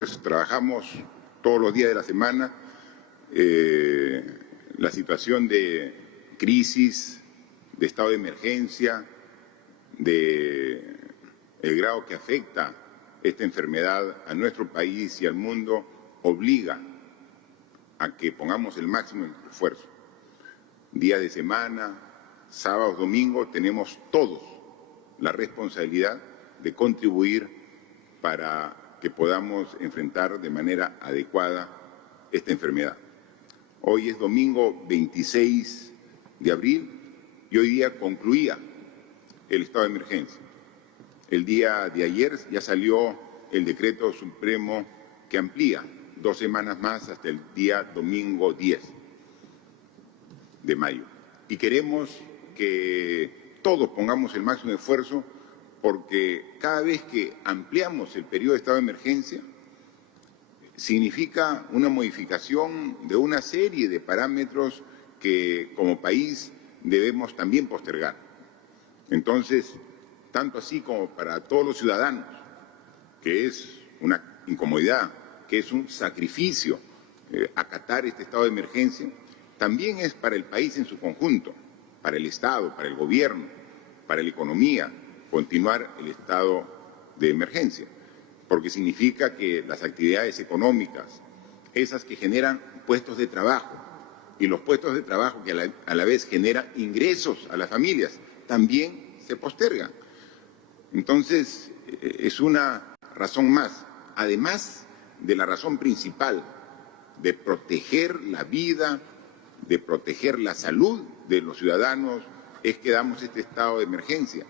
Trabajamos todos los días de la semana la situación de crisis, de estado de emergencia, de el grado que afecta esta enfermedad a nuestro país y al mundo, obliga a que pongamos el máximo esfuerzo. Días de semana, sábados, domingos, tenemos todos la responsabilidad de contribuir para que podamos enfrentar de manera adecuada esta enfermedad. Hoy es domingo 26 de abril y hoy día concluía el estado de emergencia. El día de ayer ya salió el decreto supremo que amplía 2 semanas más hasta el día domingo 10 de mayo. Y queremos que todos pongamos el máximo esfuerzo porque cada vez que ampliamos el periodo de estado de emergencia, significa una modificación de una serie de parámetros que como país debemos también postergar. Entonces, tanto así como para todos los ciudadanos, que es una incomodidad, que es un sacrificio acatar este estado de emergencia, también es para el país en su conjunto, para el Estado, para el gobierno, para la economía, continuar el estado de emergencia, porque significa que las actividades económicas, esas que generan puestos de trabajo, y los puestos de trabajo que a la vez generan ingresos a las familias, también se postergan. Entonces, es una razón más, además de la razón principal de proteger la vida, de proteger la salud de los ciudadanos, es que damos este estado de emergencia.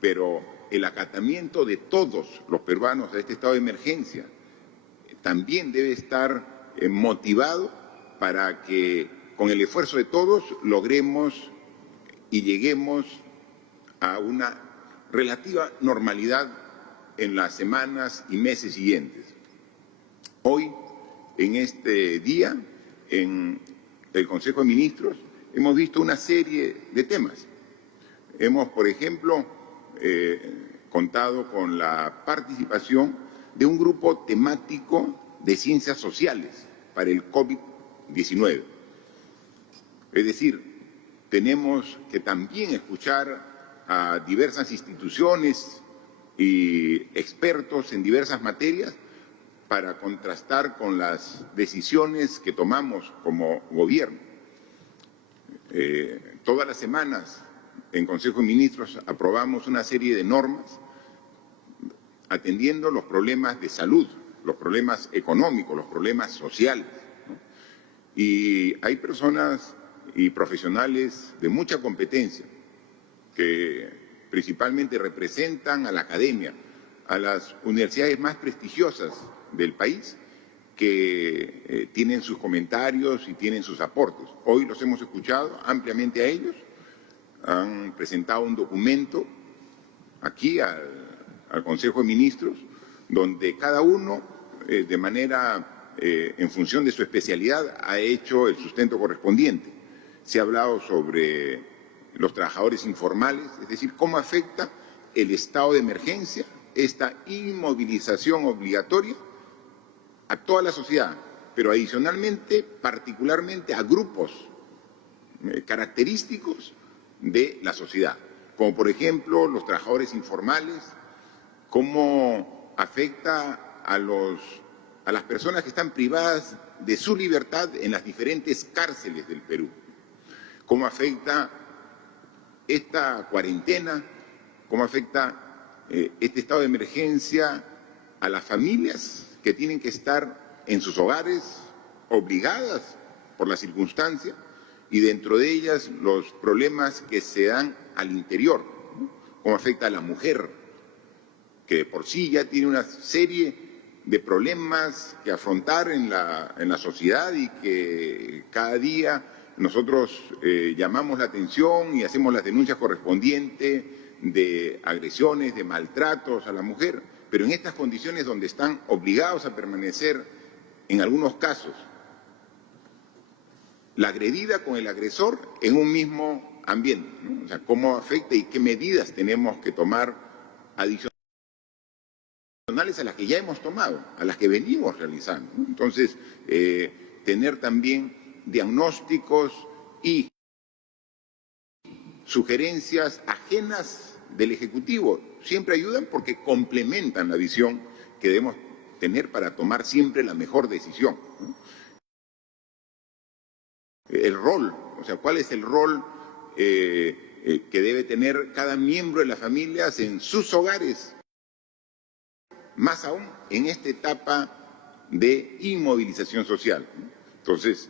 Pero el acatamiento de todos los peruanos a este estado de emergencia también debe estar motivado para que con el esfuerzo de todos logremos y lleguemos a una relativa normalidad en las semanas y meses siguientes. Hoy, en este día, en el Consejo de Ministros, hemos visto una serie de temas. Hemos, por ejemplo, contado con la participación de un grupo temático de ciencias sociales para el COVID-19. Es decir, tenemos que también escuchar a diversas instituciones y expertos en diversas materias para contrastar con las decisiones que tomamos como gobierno. Todas las semanas en Consejo de Ministros aprobamos una serie de normas atendiendo los problemas de salud, los problemas económicos, los problemas sociales, ¿no? Y hay personas y profesionales de mucha competencia que principalmente representan a la academia, a las universidades más prestigiosas del país, que tienen sus comentarios y tienen sus aportes. Hoy los hemos escuchado ampliamente a ellos. Han presentado un documento aquí al Consejo de Ministros, donde cada uno, de manera, en función de su especialidad, ha hecho el sustento correspondiente. Se ha hablado sobre los trabajadores informales, es decir, cómo afecta el estado de emergencia, esta inmovilización obligatoria a toda la sociedad, pero adicionalmente, particularmente a grupos característicos de la sociedad, como por ejemplo los trabajadores informales, cómo afecta a las personas que están privadas de su libertad en las diferentes cárceles del Perú, cómo afecta esta cuarentena, cómo afecta este estado de emergencia a las familias que tienen que estar en sus hogares obligadas por la circunstancia, y dentro de ellas los problemas que se dan al interior, ¿no? Cómo afecta a la mujer, que de por sí ya tiene una serie de problemas que afrontar en la sociedad y que cada día nosotros llamamos la atención y hacemos las denuncias correspondientes de agresiones, de maltratos a la mujer, pero en estas condiciones donde están obligados a permanecer, en algunos casos, la agredida con el agresor en un mismo ambiente, ¿no? O sea, cómo afecta y qué medidas tenemos que tomar adicionalmente adicionales a las que ya hemos tomado, a las que venimos realizando, ¿no? Entonces, tener también diagnósticos y sugerencias ajenas del Ejecutivo siempre ayudan porque complementan la visión que debemos tener para tomar siempre la mejor decisión, ¿no? El rol, o sea, ¿cuál es el rol que debe tener cada miembro de las familias en sus hogares? Más aún en esta etapa de inmovilización social, ¿no? Entonces,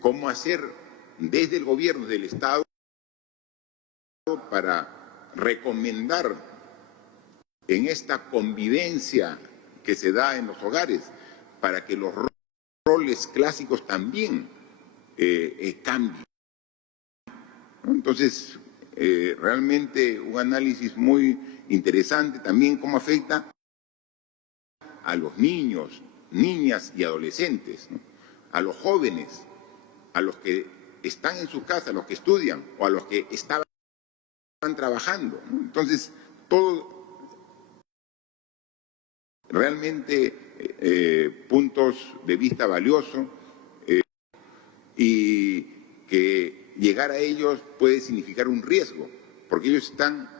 ¿cómo hacer desde el gobierno, desde el Estado, para recomendar en esta convivencia que se da en los hogares, para que los roles clásicos también cambien, ¿no? Entonces, realmente un análisis muy interesante también cómo afecta a los niños, niñas y adolescentes, ¿no? A los jóvenes, a los que están en su casa, a los que estudian o a los que estaban trabajando, ¿no? Entonces, todo realmente puntos de vista valiosos y que llegar a ellos puede significar un riesgo, porque ellos están,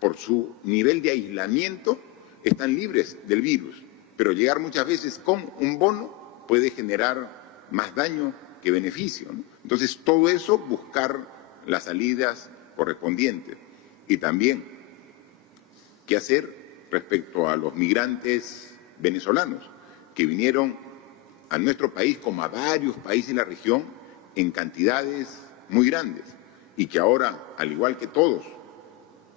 por su nivel de aislamiento, están libres del virus, pero llegar muchas veces con un bono puede generar más daño que beneficio, ¿no? Entonces, todo eso, buscar las salidas correspondientes. Y también, ¿qué hacer respecto a los migrantes venezolanos que vinieron a nuestro país, como a varios países de la región, en cantidades muy grandes y que ahora, al igual que todos,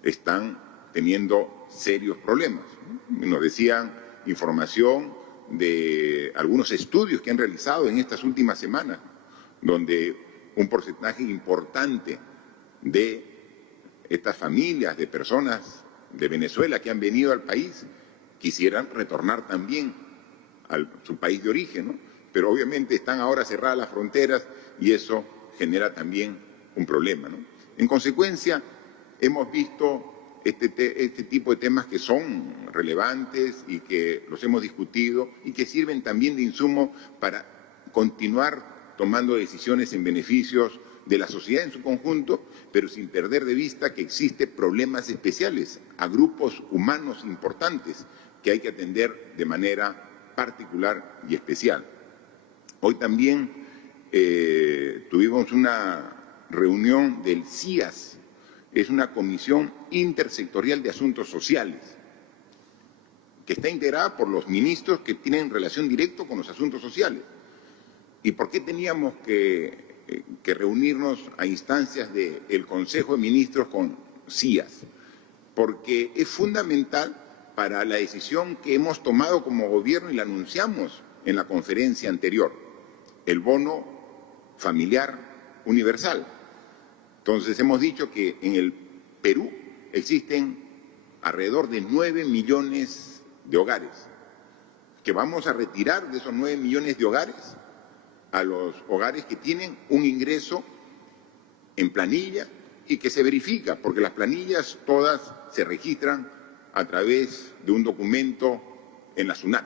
están teniendo serios problemas, ¿no? Nos decían información de algunos estudios que han realizado en estas últimas semanas, donde un porcentaje importante de estas familias, de personas de Venezuela que han venido al país, quisieran retornar también a su país de origen, ¿no? Pero obviamente están ahora cerradas las fronteras y eso genera también un problema, ¿no? En consecuencia, hemos visto este tipo de temas que son relevantes y que los hemos discutido y que sirven también de insumo para continuar tomando decisiones en beneficios de la sociedad en su conjunto, pero sin perder de vista que existen problemas especiales a grupos humanos importantes que hay que atender de manera particular y especial. Hoy también tuvimos una reunión del CIAS, es una comisión intersectorial de asuntos sociales, que está integrada por los ministros que tienen relación directa con los asuntos sociales. ¿Y por qué teníamos que reunirnos a instancias del Consejo de Ministros con CIAS? Porque es fundamental para la decisión que hemos tomado como gobierno y la anunciamos en la conferencia anterior, el bono familiar universal. Entonces hemos dicho que en el Perú existen alrededor de 9 millones de hogares, que vamos a retirar de esos 9 millones de hogares a los hogares que tienen un ingreso en planilla y que se verifica, porque las planillas todas se registran a través de un documento en la SUNAT.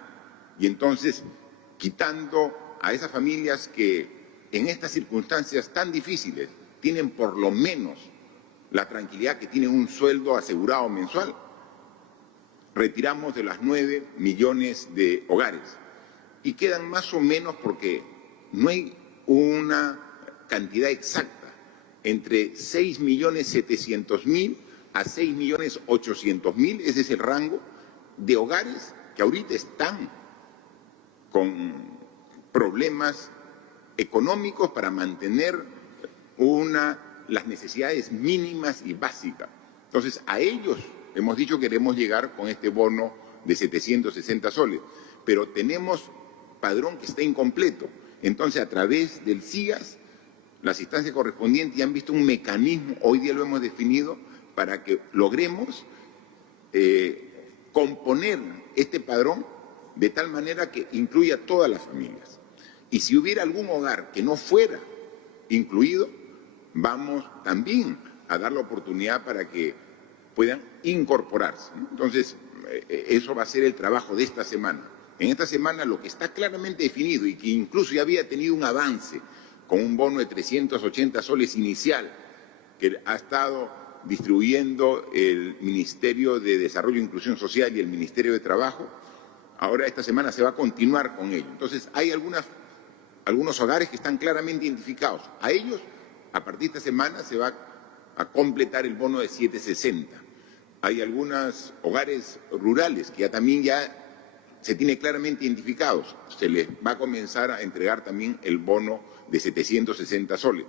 Y entonces, quitando a esas familias que en estas circunstancias tan difíciles tienen por lo menos la tranquilidad que tienen un sueldo asegurado mensual, retiramos de las 9 millones de hogares. Y quedan más o menos, porque no hay una cantidad exacta, entre 6.700.000 a 6.800.000, ese es el rango de hogares que ahorita están con problemas económicos para mantener las necesidades mínimas y básicas. Entonces, a ellos hemos dicho que queremos llegar con este bono de 760 soles, pero tenemos padrón que está incompleto. Entonces, a través del CIAS, las instancias correspondientes ya han visto un mecanismo, hoy día lo hemos definido, para que logremos componer este padrón de tal manera que incluya a todas las familias. Y si hubiera algún hogar que no fuera incluido, vamos también a dar la oportunidad para que puedan incorporarse, ¿no? Entonces, eso va a ser el trabajo de esta semana. En esta semana lo que está claramente definido y que incluso ya había tenido un avance con un bono de 380 soles inicial que ha estado distribuyendo el Ministerio de Desarrollo e Inclusión Social y el Ministerio de Trabajo, ahora esta semana se va a continuar con ello. Entonces, hay algunos hogares que están claramente identificados. A ellos, a partir de esta semana, se va a completar el bono de 760. Hay algunos hogares rurales que ya se tiene claramente identificados. Se les va a comenzar a entregar también el bono de 760 soles.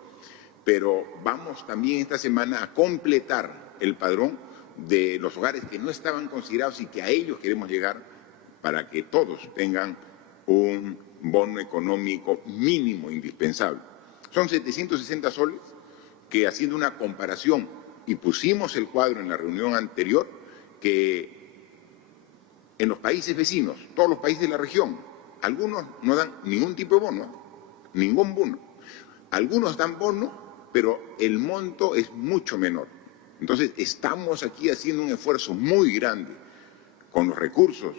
Pero vamos también esta semana a completar el padrón de los hogares que no estaban considerados y que a ellos queremos llegar para que todos tengan un bono económico mínimo indispensable. Son 760 soles que, haciendo una comparación, y pusimos el cuadro en la reunión anterior, que en los países vecinos, todos los países de la región, algunos no dan ningún tipo de bono, ningún bono. Algunos dan bono, pero el monto es mucho menor. Entonces, estamos aquí haciendo un esfuerzo muy grande con los recursos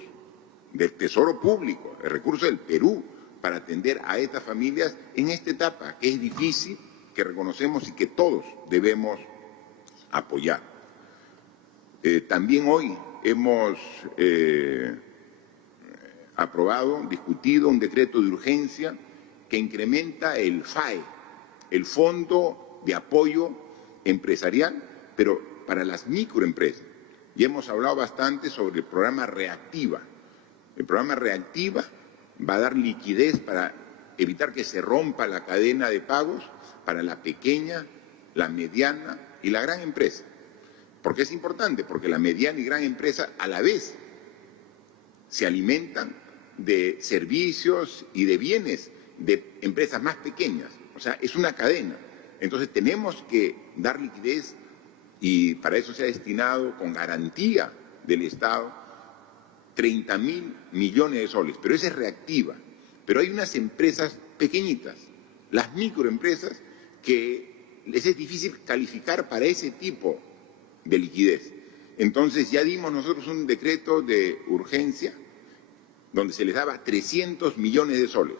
del Tesoro Público, el recurso del Perú, para atender a estas familias en esta etapa, que es difícil, que reconocemos y que todos debemos apoyar. También hoy hemos aprobado, discutido un decreto de urgencia que incrementa el FAE, el Fondo de Apoyo Empresarial, pero para las microempresas. Y hemos hablado bastante sobre el programa Reactiva. El programa Reactiva va a dar liquidez para evitar que se rompa la cadena de pagos para la pequeña, la mediana y la gran empresa. ¿Por qué es importante? Porque la mediana y gran empresa a la vez se alimentan de servicios y de bienes de empresas más pequeñas. O sea, es una cadena. Entonces tenemos que dar liquidez y para eso se ha destinado con garantía del Estado 30.000 millones de soles. Pero esa es reactiva. Pero hay unas empresas pequeñitas, las microempresas, que les es difícil calificar para ese tipo de liquidez. Entonces ya dimos nosotros un decreto de urgencia donde se les daba 300 millones de soles.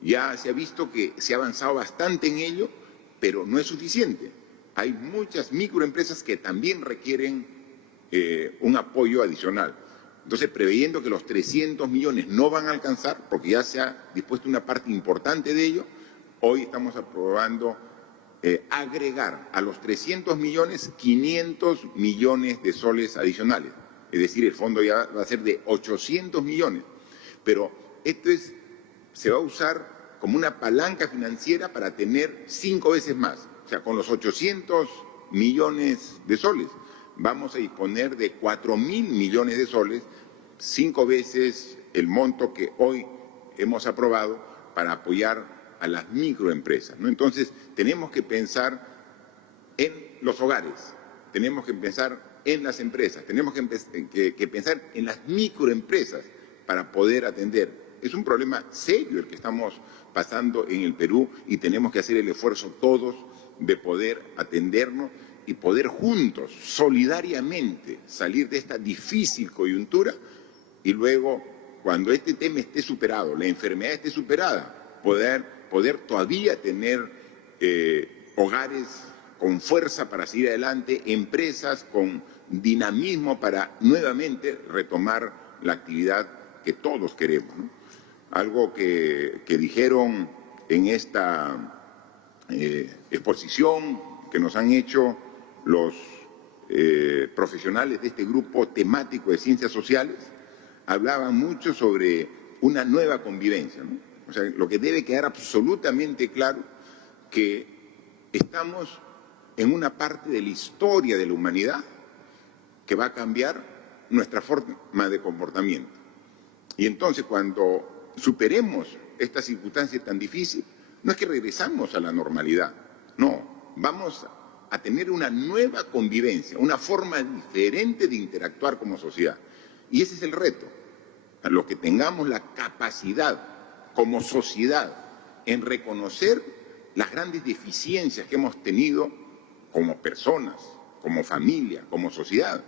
Ya se ha visto que se ha avanzado bastante en ello, pero no es suficiente. Hay muchas microempresas que también requieren un apoyo adicional. Entonces, preveyendo que los 300 millones no van a alcanzar, porque ya se ha dispuesto una parte importante de ello, hoy estamos aprobando agregar a los 300 millones 500 millones de soles adicionales. Es decir, el fondo ya va a ser de 800 millones. Pero esto se va a usar como una palanca financiera para tener 5 veces más. O sea, con los 800 millones de soles vamos a disponer de 4.000 millones de soles, 5 veces el monto que hoy hemos aprobado para apoyar a las microempresas, ¿no? Entonces, tenemos que pensar en los hogares, tenemos que pensar en las empresas, tenemos que pensar en las microempresas para poder atender. Es un problema serio el que estamos pasando en el Perú y tenemos que hacer el esfuerzo todos de poder atendernos y poder juntos, solidariamente, salir de esta difícil coyuntura y luego, cuando este tema esté superado, la enfermedad esté superada, poder todavía tener hogares con fuerza para seguir adelante, empresas con dinamismo para nuevamente retomar la actividad que todos queremos, ¿no? Algo que dijeron en esta exposición que nos han hecho los profesionales de este grupo temático de ciencias sociales, hablaban mucho sobre una nueva convivencia, ¿no? O sea, lo que debe quedar absolutamente claro que estamos en una parte de la historia de la humanidad que va a cambiar nuestra forma de comportamiento. Y entonces, cuando superemos esta circunstancia tan difícil, no es que regresamos a la normalidad, no, vamos a tener una nueva convivencia, una forma diferente de interactuar como sociedad. Y ese es el reto, a lo que tengamos la capacidad como sociedad en reconocer las grandes deficiencias que hemos tenido como personas, como familia, como sociedad,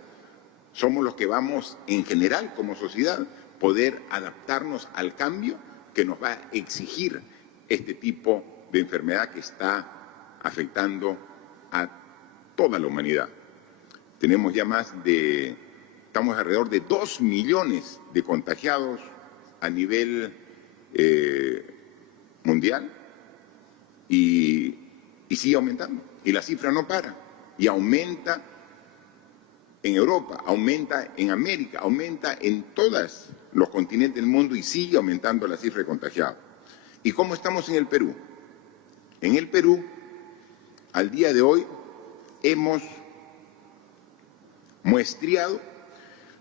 somos los que vamos, en general, como sociedad, poder adaptarnos al cambio que nos va a exigir este tipo de enfermedad que está afectando a toda la humanidad. Tenemos ya estamos alrededor de 2 millones de contagiados a nivel mundial y sigue aumentando. Y la cifra no para. Y aumenta en Europa, aumenta en América, aumenta en todos los continentes del mundo y sigue aumentando la cifra de contagiados. ¿Y cómo estamos en el Perú? En el Perú, al día de hoy, hemos muestreado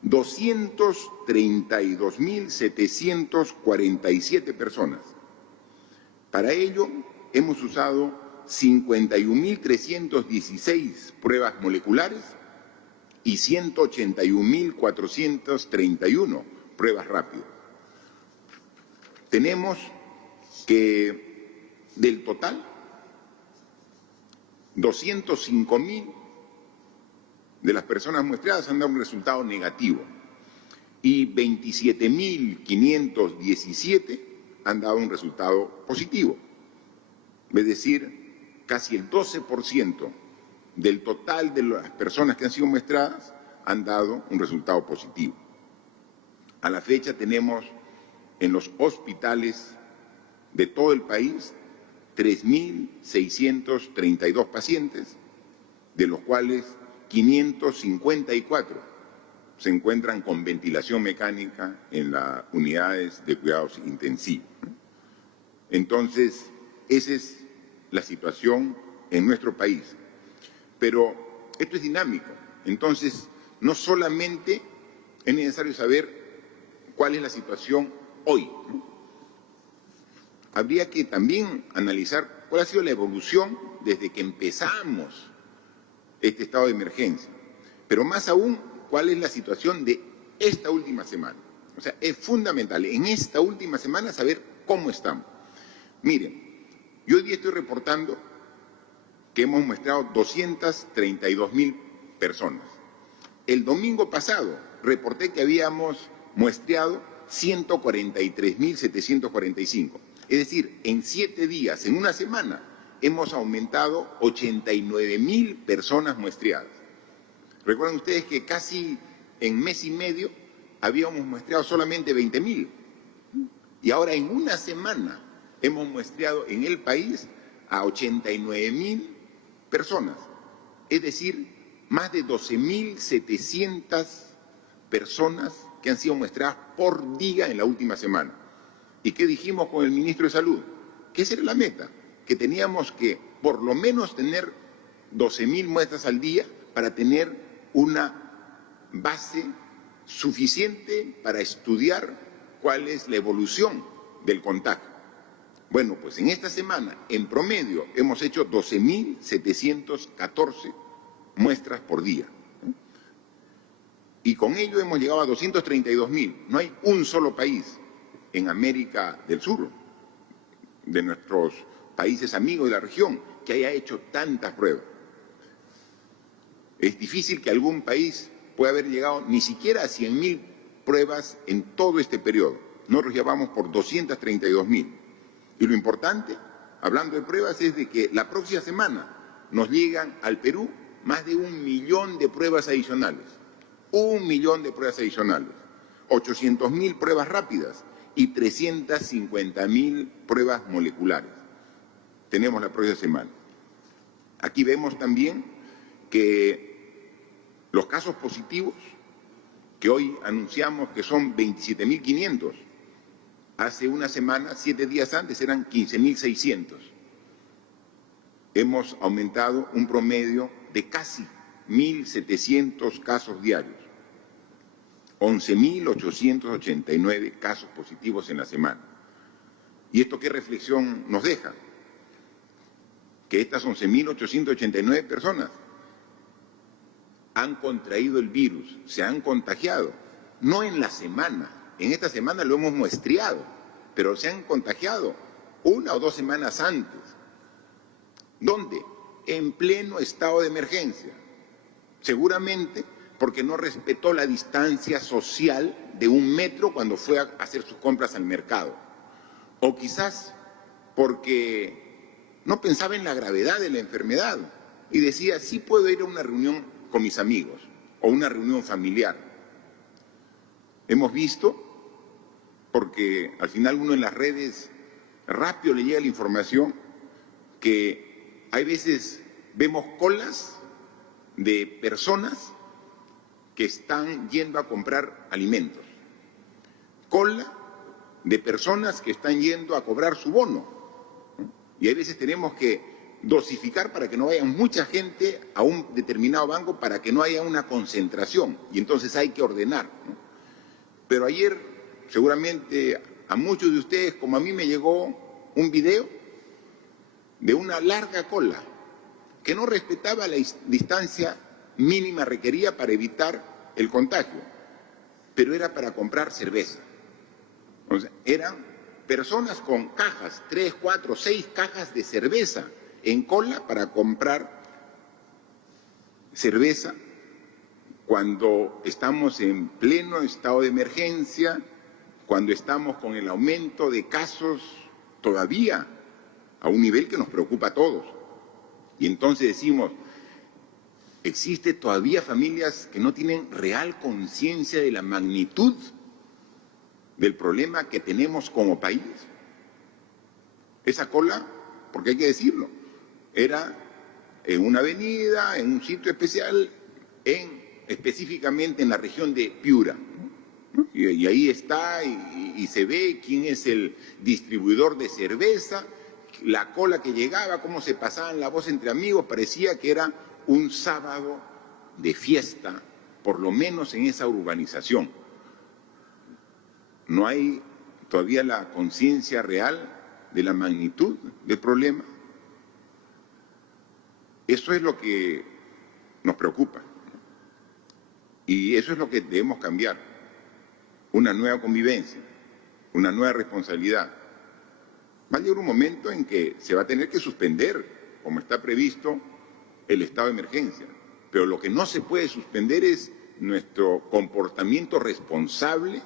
232.747 personas. Para ello, hemos usado 51.316 pruebas moleculares y 181.431 pruebas rápidas. Tenemos que, del total, 205.000 de las personas muestreadas han dado un resultado negativo y 27.517 han dado un resultado positivo. Es decir, casi el 12% del total de las personas que han sido muestradas han dado un resultado positivo. A la fecha tenemos en los hospitales de todo el país 3.632 pacientes, de los cuales 554 se encuentran con ventilación mecánica en las unidades de cuidados intensivos. Entonces, esa es la situación en nuestro país. Pero esto es dinámico. Entonces, no solamente es necesario saber cuál es la situación hoy, ¿no? Habría que también analizar cuál ha sido la evolución desde que empezamos este estado de emergencia, pero más aún, cuál es la situación de esta última semana. O sea, es fundamental en esta última semana saber cómo estamos. Miren, yo hoy día estoy reportando que hemos muestrado 232.000 personas. El domingo pasado reporté que habíamos muestreado 143.745. Es decir, en 7 días, en una semana, hemos aumentado 89.000 personas muestreadas. Recuerden ustedes que casi en mes y medio habíamos muestreado solamente 20.000. Y ahora en una semana hemos muestreado en el país a 89.000 personas. Es decir, más de 12.700 personas que han sido muestreadas por día en la última semana. ¿Y qué dijimos con el ministro de Salud? Que esa era la meta, que teníamos que por lo menos tener 12.000 muestras al día para tener una base suficiente para estudiar cuál es la evolución del contagio. Bueno, pues en esta semana, en promedio, hemos hecho 12.714 muestras por día. Y con ello hemos llegado a 232.000. No hay un solo país en América del Sur, de nuestros países amigos de la región, que haya hecho tantas pruebas. Es difícil que algún país pueda haber llegado ni siquiera a 100.000 pruebas en todo este periodo. Nosotros ya vamos por 232.000. Y lo importante, hablando de pruebas, es de que la próxima semana nos llegan al Perú más de 1 millón de pruebas adicionales. 1 millón de pruebas adicionales. 800.000 pruebas rápidas y 350.000 pruebas moleculares. Tenemos la próxima semana. Aquí vemos también que los casos positivos, que hoy anunciamos que son 27.500, hace una semana, 7 días antes, eran 15.600. Hemos aumentado un promedio de casi 1.700 casos diarios. 11.889 casos positivos en la semana. ¿Y esto qué reflexión nos deja? Que estas 11.889 personas han contraído el virus, se han contagiado, no en la semana. En esta semana lo hemos muestreado, pero se han contagiado 1 o 2 semanas antes. ¿Dónde? En pleno estado de emergencia. Seguramente porque no respetó la distancia social de 1 metro cuando fue a hacer sus compras al mercado. O quizás porque no pensaba en la gravedad de la enfermedad y decía, sí puedo ir a una reunión con mis amigos o una reunión familiar. Hemos visto, porque al final uno en las redes rápido le llega la información, que hay veces vemos colas de personas que están yendo a comprar alimentos, cola de personas que están yendo a cobrar su bono, ¿no? Y hay veces tenemos que dosificar para que no vaya mucha gente a un determinado banco, para que no haya una concentración, y entonces hay que ordenar, ¿no? Pero ayer seguramente a muchos de ustedes, como a mí, me llegó un video de una larga cola que no respetaba la distancia mínima requerida para evitar el contagio, pero era para comprar cerveza. O sea, eran personas con cajas, 3, 4, 6 cajas de cerveza en cola para comprar cerveza cuando estamos en pleno estado de emergencia, cuando estamos con el aumento de casos todavía a un nivel que nos preocupa a todos. Y entonces decimos, ¿existe todavía familias que no tienen real conciencia de la magnitud del problema que tenemos como país? Esa cola, porque hay que decirlo, era en una avenida, en un sitio especial, específicamente en la región de Piura, ¿no? Y ahí está, y se ve quién es el distribuidor de cerveza, la cola que llegaba, cómo se pasaban la voz entre amigos, parecía que era un sábado de fiesta, por lo menos en esa urbanización. No hay todavía la conciencia real de la magnitud del problema. Eso es lo que nos preocupa. Y eso es lo que debemos cambiar. Una nueva convivencia, una nueva responsabilidad. Va a llegar un momento en que se va a tener que suspender, como está previsto, el estado de emergencia. Pero lo que no se puede suspender es nuestro comportamiento responsable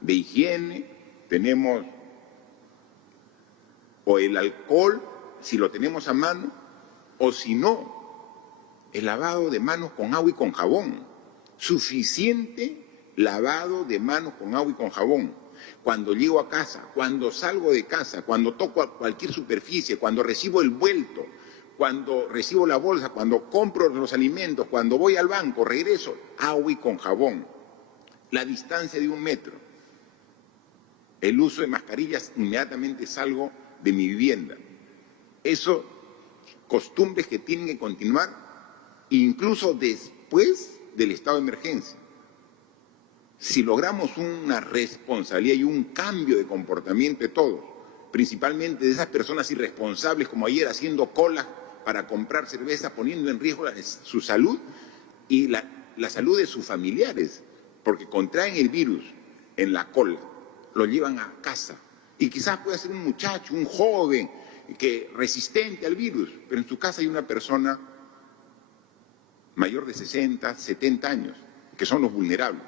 de higiene. Tenemos o el alcohol, si lo tenemos a mano, o si no, el lavado de manos con agua y con jabón. Suficiente lavado de manos con agua y con jabón. Cuando llego a casa, cuando salgo de casa, cuando toco cualquier superficie, cuando recibo el vuelto, cuando recibo la bolsa, cuando compro los alimentos, cuando voy al banco, regreso, agua y con jabón. La distancia de 1 metro. El uso de mascarillas, inmediatamente salgo de mi vivienda. Eso, costumbres que tienen que continuar incluso después del estado de emergencia. Si logramos una responsabilidad y un cambio de comportamiento de todos, principalmente de esas personas irresponsables como ayer haciendo colas para comprar cerveza, poniendo en riesgo su salud y la salud de sus familiares, porque contraen el virus en la cola, lo llevan a casa. Y quizás pueda ser un muchacho, un joven, resistente al virus, pero en su casa hay una persona mayor de 60, 70 años, que son los vulnerables.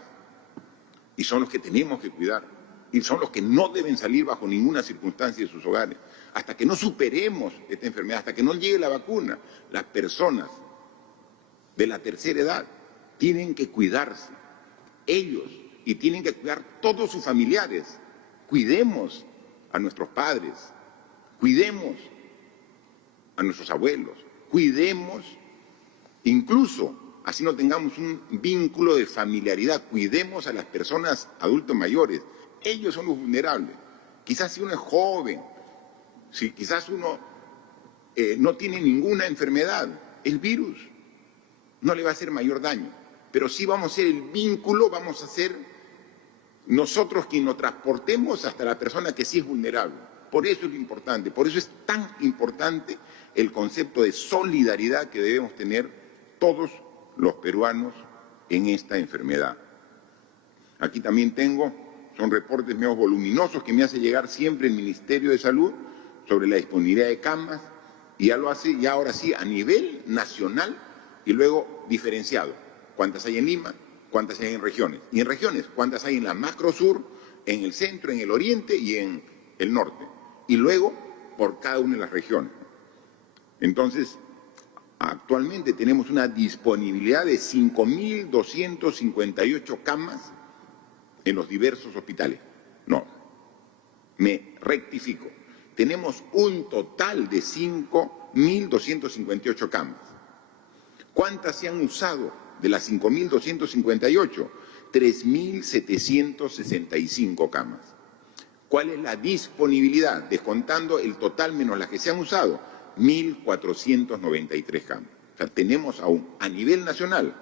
Y son los que tenemos que cuidar. Y son los que no deben salir bajo ninguna circunstancia de sus hogares. Hasta que no superemos esta enfermedad, hasta que no llegue la vacuna, las personas de la tercera edad tienen que cuidarse. Ellos, y tienen que cuidar todos sus familiares. Cuidemos a nuestros padres, cuidemos a nuestros abuelos, cuidemos, incluso así no tengamos un vínculo de familiaridad, cuidemos a las personas adultos mayores. Ellos son los vulnerables. Quizás si uno es joven, si quizás uno no tiene ninguna enfermedad, el virus no le va a hacer mayor daño, pero sí vamos a ser el vínculo, vamos a ser nosotros quien nos transportemos hasta la persona que sí es vulnerable. Por eso es lo importante, por eso es tan importante el concepto de solidaridad que debemos tener todos los peruanos en esta enfermedad. Aquí también son reportes medio voluminosos que me hace llegar siempre el Ministerio de Salud sobre la disponibilidad de camas, y ya lo hace, ya ahora sí, a nivel nacional y luego diferenciado. cuántas hay en Lima, cuántas hay en regiones. Y en regiones, cuántas hay en la macro sur, en el centro, en el oriente y en el norte. Y luego, por cada una de las regiones. Entonces, actualmente tenemos una disponibilidad de 5.258 camas en los diversos hospitales. No, me rectifico. Tenemos un total de 5.258 camas. ¿Cuántas se han usado de las 5.258? 3.765 camas. ¿Cuál es la disponibilidad? Descontando el total menos las que se han usado, 1.493 camas. O sea, tenemos aún a nivel nacional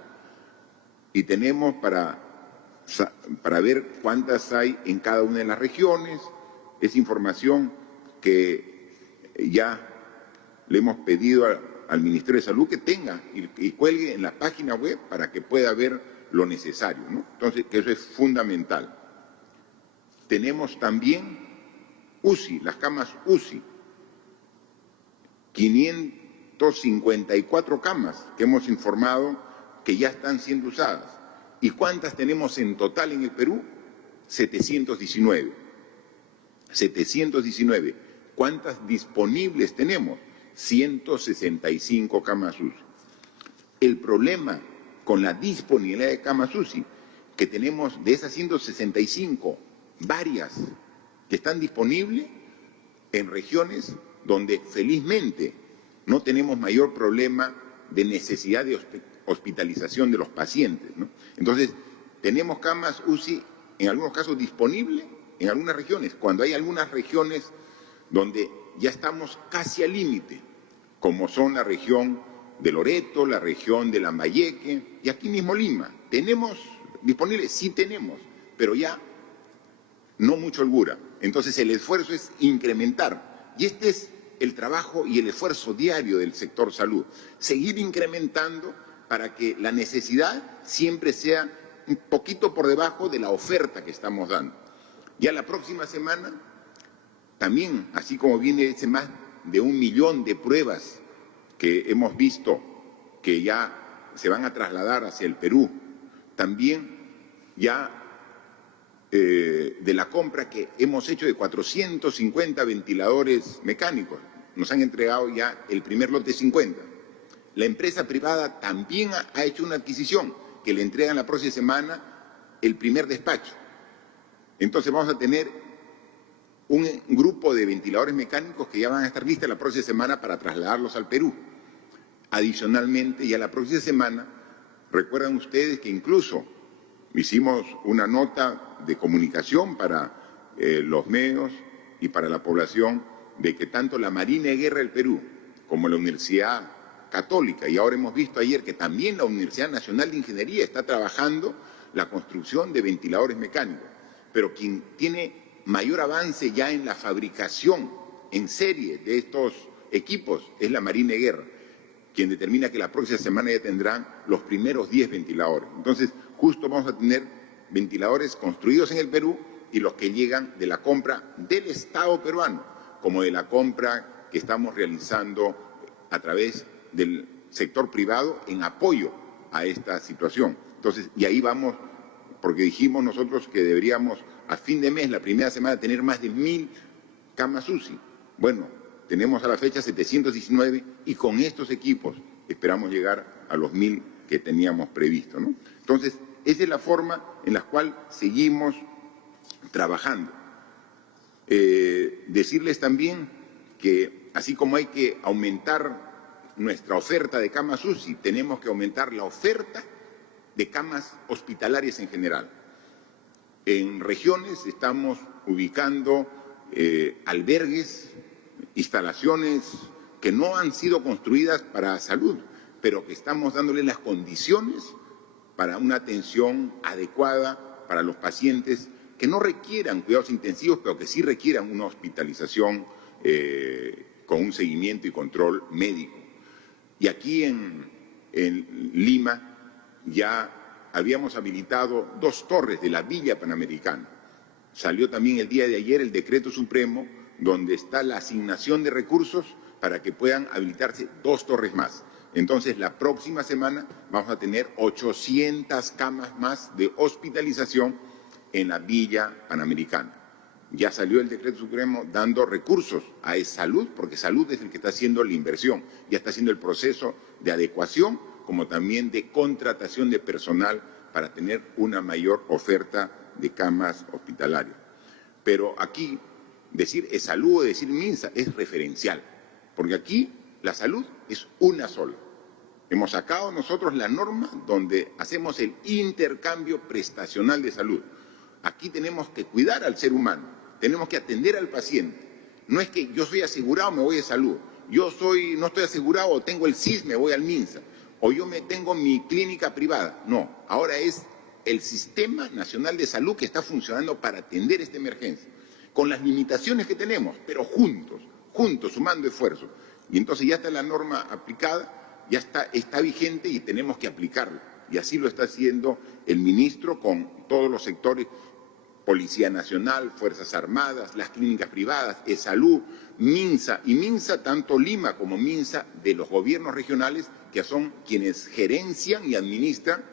y tenemos para ver cuántas hay en cada una de las regiones. Es información que ya le hemos pedido al Ministerio de Salud que tenga y cuelgue en la página web para que pueda ver lo necesario, ¿no? Entonces, eso es fundamental. Tenemos también UCI, las camas UCI, 554 camas que hemos informado que ya están siendo usadas. ¿Y cuántas tenemos en total en el Perú? 719. 719. ¿Cuántas disponibles tenemos? 165 camas UCI. El problema con la disponibilidad de camas UCI, que tenemos de esas 165, varias que están disponibles en regiones donde felizmente no tenemos mayor problema de necesidad de hospitalización de los pacientes, ¿no? Entonces, tenemos camas UCI en algunos casos disponibles en algunas regiones, cuando hay algunas regiones donde ya estamos casi al límite, como son la región de Loreto, la región de Lambayeque y aquí mismo Lima. ¿Tenemos disponibles? Sí tenemos, pero ya no mucho holgura. Entonces el esfuerzo es incrementar. Y este es el trabajo y el esfuerzo diario del sector salud. Seguir incrementando para que la necesidad siempre sea un poquito por debajo de la oferta que estamos dando. Ya la próxima semana, también, así como viene ese más de 1 millón de pruebas que hemos visto que ya se van a trasladar hacia el Perú, también ya de la compra que hemos hecho de 450 ventiladores mecánicos. Nos han entregado ya el primer lote de 50. La empresa privada también ha hecho una adquisición que le entregan la próxima semana el primer despacho. Entonces vamos a tener un grupo de ventiladores mecánicos que ya van a estar listos la próxima semana para trasladarlos al Perú. Adicionalmente, ya la próxima semana, recuerdan ustedes que incluso hicimos una nota de comunicación para los medios y para la población de que tanto la Marina de Guerra del Perú como la Universidad Católica, y ahora hemos visto ayer que también la Universidad Nacional de Ingeniería está trabajando la construcción de ventiladores mecánicos, pero quien tiene mayor avance ya en la fabricación en serie de estos equipos es la Marina de Guerra, quien determina que la próxima semana ya tendrán los primeros 10 ventiladores. Entonces, justo vamos a tener ventiladores construidos en el Perú y los que llegan de la compra del Estado peruano, como de la compra que estamos realizando a través del sector privado en apoyo a esta situación. Entonces, y ahí vamos, porque dijimos nosotros que deberíamos a fin de mes, la primera semana, tener más de 1.000 camas UCI. Bueno, tenemos a la fecha 719 y con estos equipos esperamos llegar a los 1.000 que teníamos previsto, ¿no? Entonces, esa es la forma en la cual seguimos trabajando. Decirles también que así como hay que aumentar nuestra oferta de camas UCI, tenemos que aumentar la oferta de camas hospitalarias en general. En regiones estamos ubicando albergues, instalaciones que no han sido construidas para salud, pero que estamos dándole las condiciones para una atención adecuada para los pacientes que no requieran cuidados intensivos, pero que sí requieran una hospitalización con un seguimiento y control médico. Y aquí en Lima ya habíamos habilitado 2 torres de la Villa Panamericana. Salió también el día de ayer el decreto supremo donde está la asignación de recursos para que puedan habilitarse 2 torres más. Entonces, la próxima semana vamos a tener 800 camas más de hospitalización en la Villa Panamericana. Ya salió el decreto supremo dando recursos a salud, porque salud es el que está haciendo la inversión, ya está haciendo el proceso de adecuación, como también de contratación de personal para tener una mayor oferta de camas hospitalarias. Pero aquí, decir salud o decir MINSA es referencial, porque aquí la salud es una sola. Hemos sacado nosotros la norma donde hacemos el intercambio prestacional de salud. Aquí tenemos que cuidar al ser humano, tenemos que atender al paciente. No es que yo soy asegurado, me voy de salud. No estoy asegurado o tengo el CIS, me voy al MINSA. O yo tengo mi clínica privada. No, ahora es el Sistema Nacional de Salud que está funcionando para atender esta emergencia, con las limitaciones que tenemos, pero juntos, sumando esfuerzos. Y entonces ya está la norma aplicada, ya está vigente y tenemos que aplicarla. Y así lo está haciendo el ministro con todos los sectores, Policía Nacional, Fuerzas Armadas, las clínicas privadas, salud, MINSA, y MINSA, tanto Lima como MINSA de los gobiernos regionales, que son quienes gerencian y administran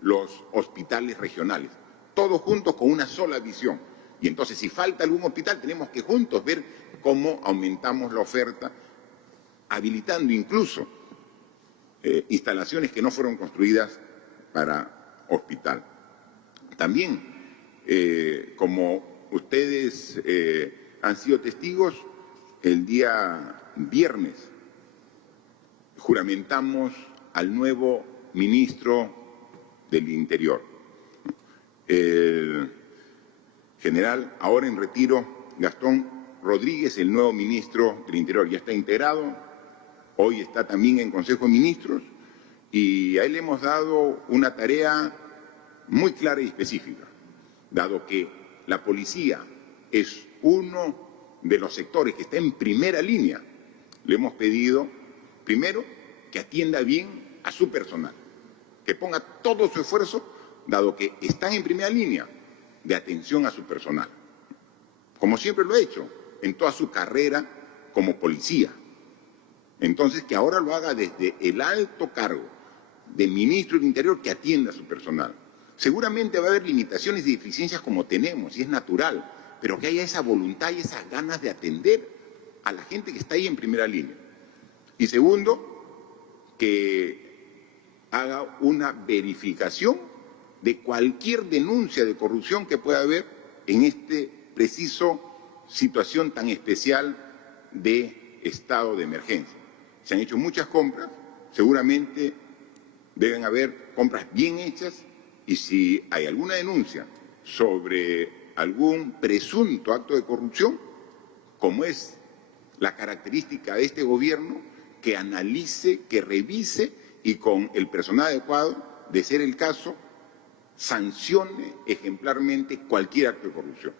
los hospitales regionales, todos juntos con una sola visión. Y entonces, si falta algún hospital, tenemos que juntos ver cómo aumentamos la oferta, habilitando incluso instalaciones que no fueron construidas para hospital. También, como ustedes han sido testigos, el día viernes juramentamos al nuevo ministro del Interior. El general, ahora en retiro, Gastón Rodríguez, el nuevo ministro del Interior, ya está integrado, hoy está también en Consejo de Ministros, y a él le hemos dado una tarea muy clara y específica. Dado que la policía es uno de los sectores que está en primera línea, le hemos pedido, primero, que atienda bien a su personal, que ponga todo su esfuerzo, dado que están en primera línea, de atención a su personal, como siempre lo ha hecho en toda su carrera como policía. Entonces, que ahora lo haga desde el alto cargo de ministro del Interior, que atienda a su personal. Seguramente va a haber limitaciones y deficiencias como tenemos, y es natural, pero que haya esa voluntad y esas ganas de atender a la gente que está ahí en primera línea. Y segundo, que haga una verificación de cualquier denuncia de corrupción que pueda haber en este preciso situación tan especial de estado de emergencia. Se han hecho muchas compras, seguramente deben haber compras bien hechas, y si hay alguna denuncia sobre algún presunto acto de corrupción, como es la característica de este gobierno, que analice, que revise y con el personal adecuado, de ser el caso, sancione ejemplarmente cualquier acto de corrupción.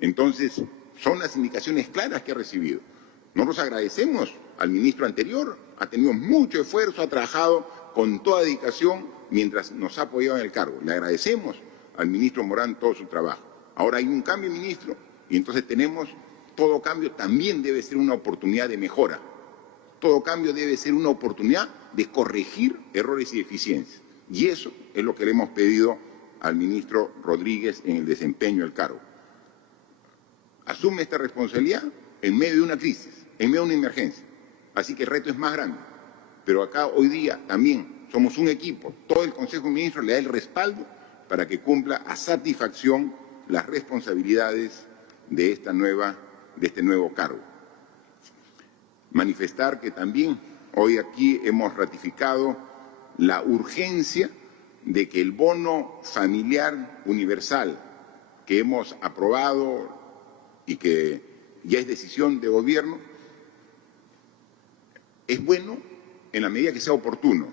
Entonces, son las indicaciones claras que ha recibido. Nosotros agradecemos al ministro anterior, ha tenido mucho esfuerzo, ha trabajado con toda dedicación mientras nos ha apoyado en el cargo. Le agradecemos al ministro Morán todo su trabajo. Ahora hay un cambio de ministro y entonces todo cambio también debe ser una oportunidad de mejora. Todo cambio debe ser una oportunidad de corregir errores y deficiencias. Y eso es lo que le hemos pedido al ministro Rodríguez en el desempeño del cargo. Asume esta responsabilidad en medio de una crisis, en medio de una emergencia. Así que el reto es más grande. Pero acá hoy día también somos un equipo. Todo el Consejo de Ministros le da el respaldo para que cumpla a satisfacción las responsabilidades de este nuevo cargo. Manifestar que también hoy aquí hemos ratificado la urgencia de que el bono familiar universal que hemos aprobado y que ya es decisión de gobierno, es bueno en la medida que sea oportuno.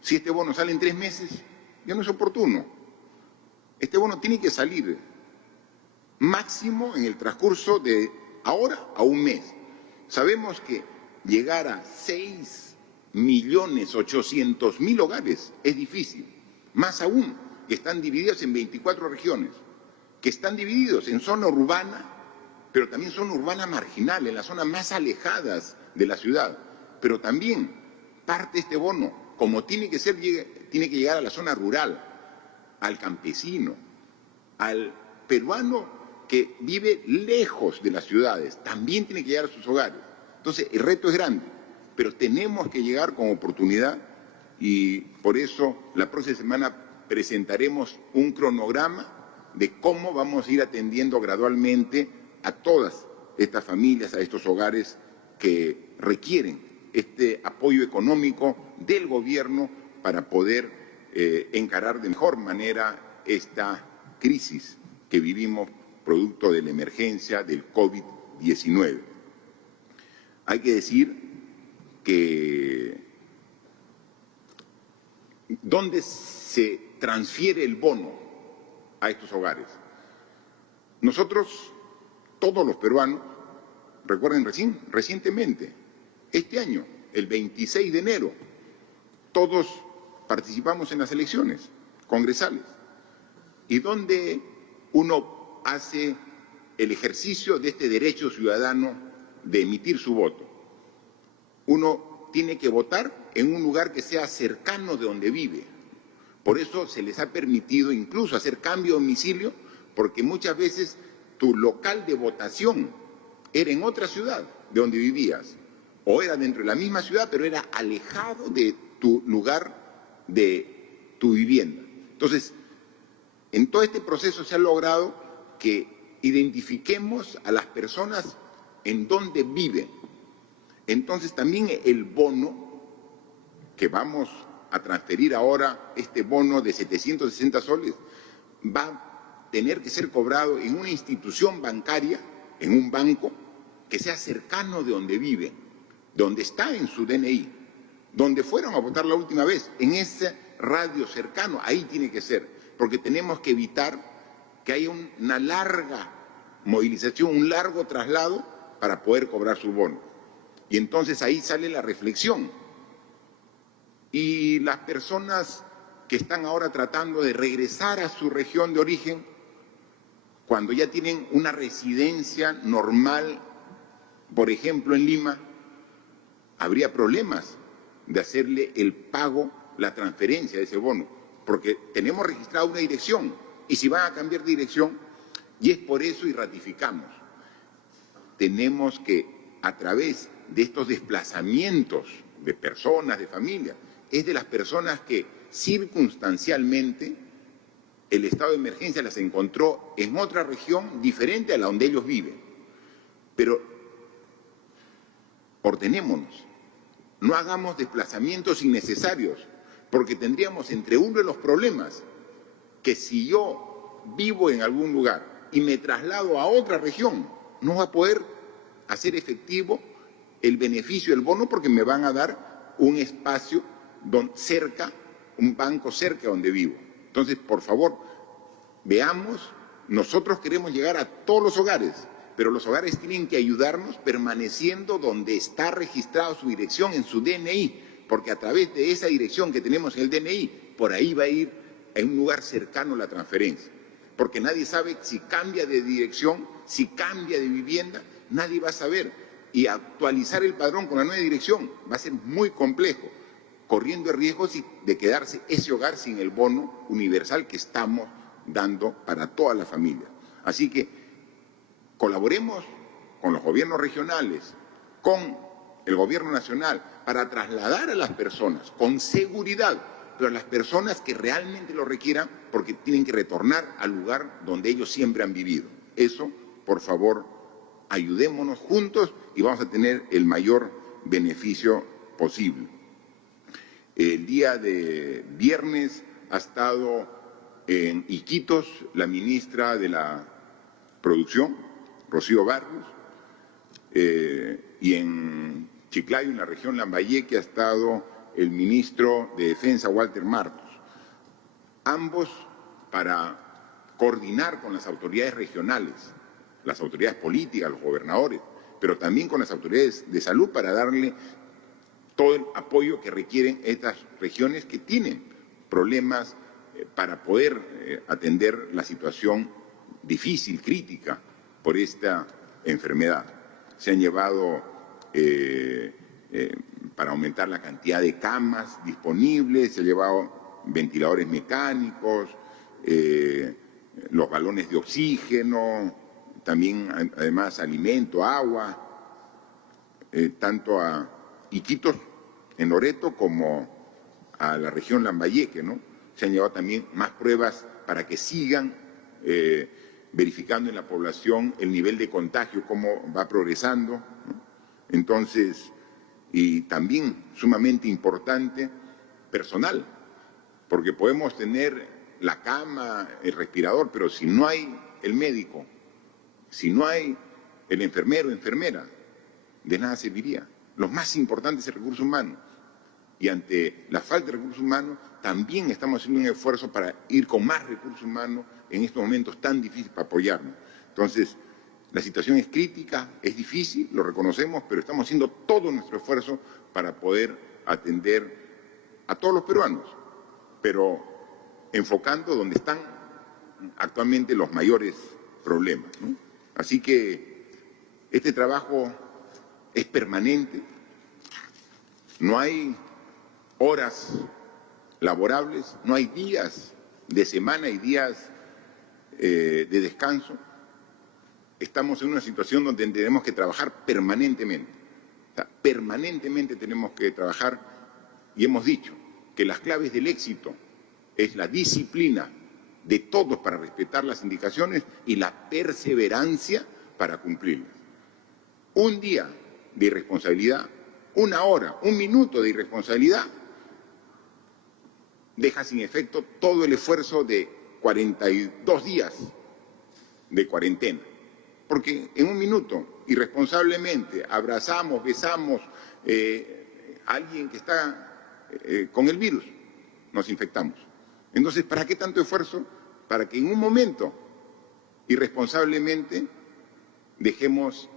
Si este bono sale en 3 meses, ya no es oportuno. Este bono tiene que salir máximo en el transcurso de ahora a un mes. Sabemos que llegar a 6.800.000 hogares es difícil. Más aún, que están divididos en 24 regiones, que están divididos en zona urbana, pero también zona urbana marginal, en las zonas más alejadas de la ciudad, pero también parte de este bono, como tiene que ser, tiene que llegar a la zona rural, al campesino, al peruano que vive lejos de las ciudades, también tiene que llegar a sus hogares. Entonces, el reto es grande, pero tenemos que llegar con oportunidad y por eso la próxima semana presentaremos un cronograma de cómo vamos a ir atendiendo gradualmente a todas estas familias, a estos hogares que requieren este apoyo económico del gobierno para poder encarar de mejor manera esta crisis que vivimos producto de la emergencia del COVID-19. Hay que decir que ¿dónde se transfiere el bono a estos hogares? Nosotros, todos los peruanos, recuerden recientemente, este año, el 26 de enero, todos participamos en las elecciones congresales y donde uno hace el ejercicio de este derecho ciudadano de emitir su voto. Uno tiene que votar en un lugar que sea cercano de donde vive. Por eso se les ha permitido incluso hacer cambio de domicilio, porque muchas veces tu local de votación era en otra ciudad de donde vivías, o era dentro de la misma ciudad, pero era alejado de tu lugar de tu vivienda. Entonces, en todo este proceso se ha logrado que identifiquemos a las personas en donde viven. Entonces, también el bono que vamos a transferir ahora, este bono de 760 soles, va a tener que ser cobrado en una institución bancaria, en un banco, que sea cercano de donde vive, donde está en su DNI, donde fueron a votar la última vez, en ese radio cercano, ahí tiene que ser, porque tenemos que evitar que haya una larga movilización, un largo traslado para poder cobrar su bono. Y entonces ahí sale la reflexión. Y las personas que están ahora tratando de regresar a su región de origen, cuando ya tienen una residencia normal, por ejemplo en Lima, habría problemas de hacerle el pago, la transferencia de ese bono, porque tenemos registrada una dirección y si van a cambiar de dirección, y es por eso y ratificamos, tenemos que a través de estos desplazamientos de personas, de familias, es de las personas que circunstancialmente el estado de emergencia las encontró en otra región diferente a la donde ellos viven. Pero ordenémonos, no hagamos desplazamientos innecesarios, porque tendríamos entre uno de los problemas que si yo vivo en algún lugar y me traslado a otra región, no va a poder hacer efectivo el beneficio del bono porque me van a dar un espacio cerca, un banco cerca donde vivo. Entonces, por favor, veamos, nosotros queremos llegar a todos los hogares, pero los hogares tienen que ayudarnos permaneciendo donde está registrada su dirección en su DNI, porque a través de esa dirección que tenemos en el DNI, por ahí va a ir a un lugar cercano la transferencia. Porque nadie sabe si cambia de dirección, si cambia de vivienda, nadie va a saber. Y actualizar el padrón con la nueva dirección va a ser muy complejo, corriendo el riesgo de quedarse ese hogar sin el bono universal que estamos dando para toda la familia. Así que colaboremos con los gobiernos regionales, con el gobierno nacional, para trasladar a las personas con seguridad, pero a las personas que realmente lo requieran, porque tienen que retornar al lugar donde ellos siempre han vivido. Eso, por favor, ayudémonos juntos y vamos a tener el mayor beneficio posible. El día de viernes ha estado en Iquitos la ministra de la Producción, Rocío Barrios, y en Chiclayo, en la región Lambayeque, ha estado el ministro de Defensa, Walter Martos. Ambos para coordinar con las autoridades regionales, las autoridades políticas, los gobernadores, pero también con las autoridades de salud para darle todo el apoyo que requieren estas regiones que tienen problemas para poder atender la situación difícil, crítica por esta enfermedad. Se han llevado para aumentar la cantidad de camas disponibles, se ha llevado ventiladores mecánicos, los balones de oxígeno, también además alimento, agua, tanto a Iquitos, en Loreto, como a la región Lambayeque, ¿no? Se han llevado también más pruebas para que sigan verificando en la población el nivel de contagio, cómo va progresando, ¿no? Entonces, y también sumamente importante, personal, porque podemos tener la cama, el respirador, pero si no hay el médico, si no hay el enfermero o enfermera, de nada serviría. Lo más importante es el recurso humano. Y ante la falta de recursos humanos, también estamos haciendo un esfuerzo para ir con más recursos humanos en estos momentos tan difíciles para apoyarnos. Entonces, la situación es crítica, es difícil, lo reconocemos, pero estamos haciendo todo nuestro esfuerzo para poder atender a todos los peruanos, pero enfocando donde están actualmente los mayores problemas, ¿no? Así que este trabajo es permanente, no hay horas laborables, no hay días de semana y días de descanso. Estamos en una situación donde tenemos que trabajar permanentemente. O sea, permanentemente tenemos que trabajar y hemos dicho que las claves del éxito es la disciplina de todos para respetar las indicaciones y la perseverancia para cumplirlas. Un día de irresponsabilidad, una hora, un minuto de irresponsabilidad deja sin efecto todo el esfuerzo de 42 días de cuarentena. Porque en un minuto, irresponsablemente, abrazamos, besamos a alguien que está con el virus, nos infectamos. Entonces, ¿para qué tanto esfuerzo? Para que en un momento, irresponsablemente, dejemos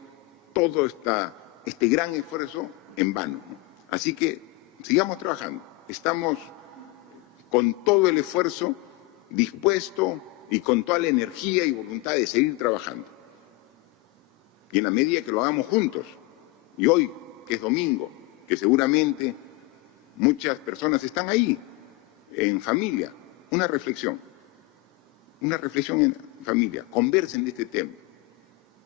todo este gran esfuerzo en vano, ¿no? Así que sigamos trabajando. Estamos con todo el esfuerzo dispuesto y con toda la energía y voluntad de seguir trabajando. Y en la medida que lo hagamos juntos, y hoy, que es domingo, que seguramente muchas personas están ahí, en familia, una reflexión en familia, conversen de este tema.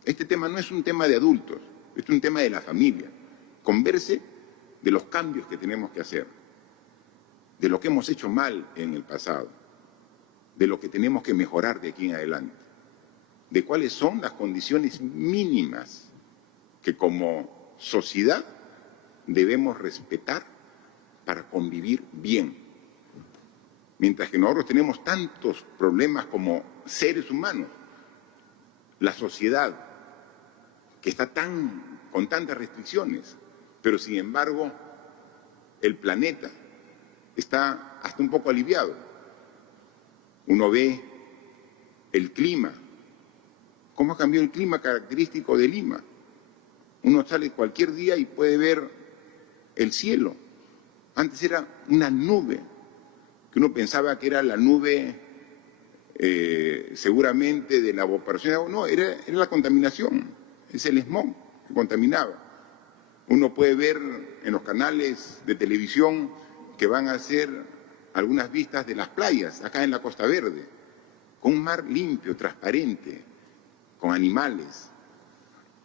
Este tema no es un tema de adultos, es un tema de la familia. Converse de los cambios que tenemos que hacer, de lo que hemos hecho mal en el pasado, de lo que tenemos que mejorar de aquí en adelante, de cuáles son las condiciones mínimas que como sociedad debemos respetar para convivir bien. Mientras que nosotros tenemos tantos problemas como seres humanos, la sociedad que está con tantas restricciones, pero sin embargo el planeta está hasta un poco aliviado. Uno ve el clima, cómo ha cambiado el clima característico de Lima. Uno sale cualquier día y puede ver el cielo. Antes era una nube, que uno pensaba que era la nube seguramente de la evaporación de agua. No, era la contaminación, es el smog que contaminaba. Uno puede ver en los canales de televisión que van a hacer algunas vistas de las playas, acá en la Costa Verde, con un mar limpio, transparente, con animales,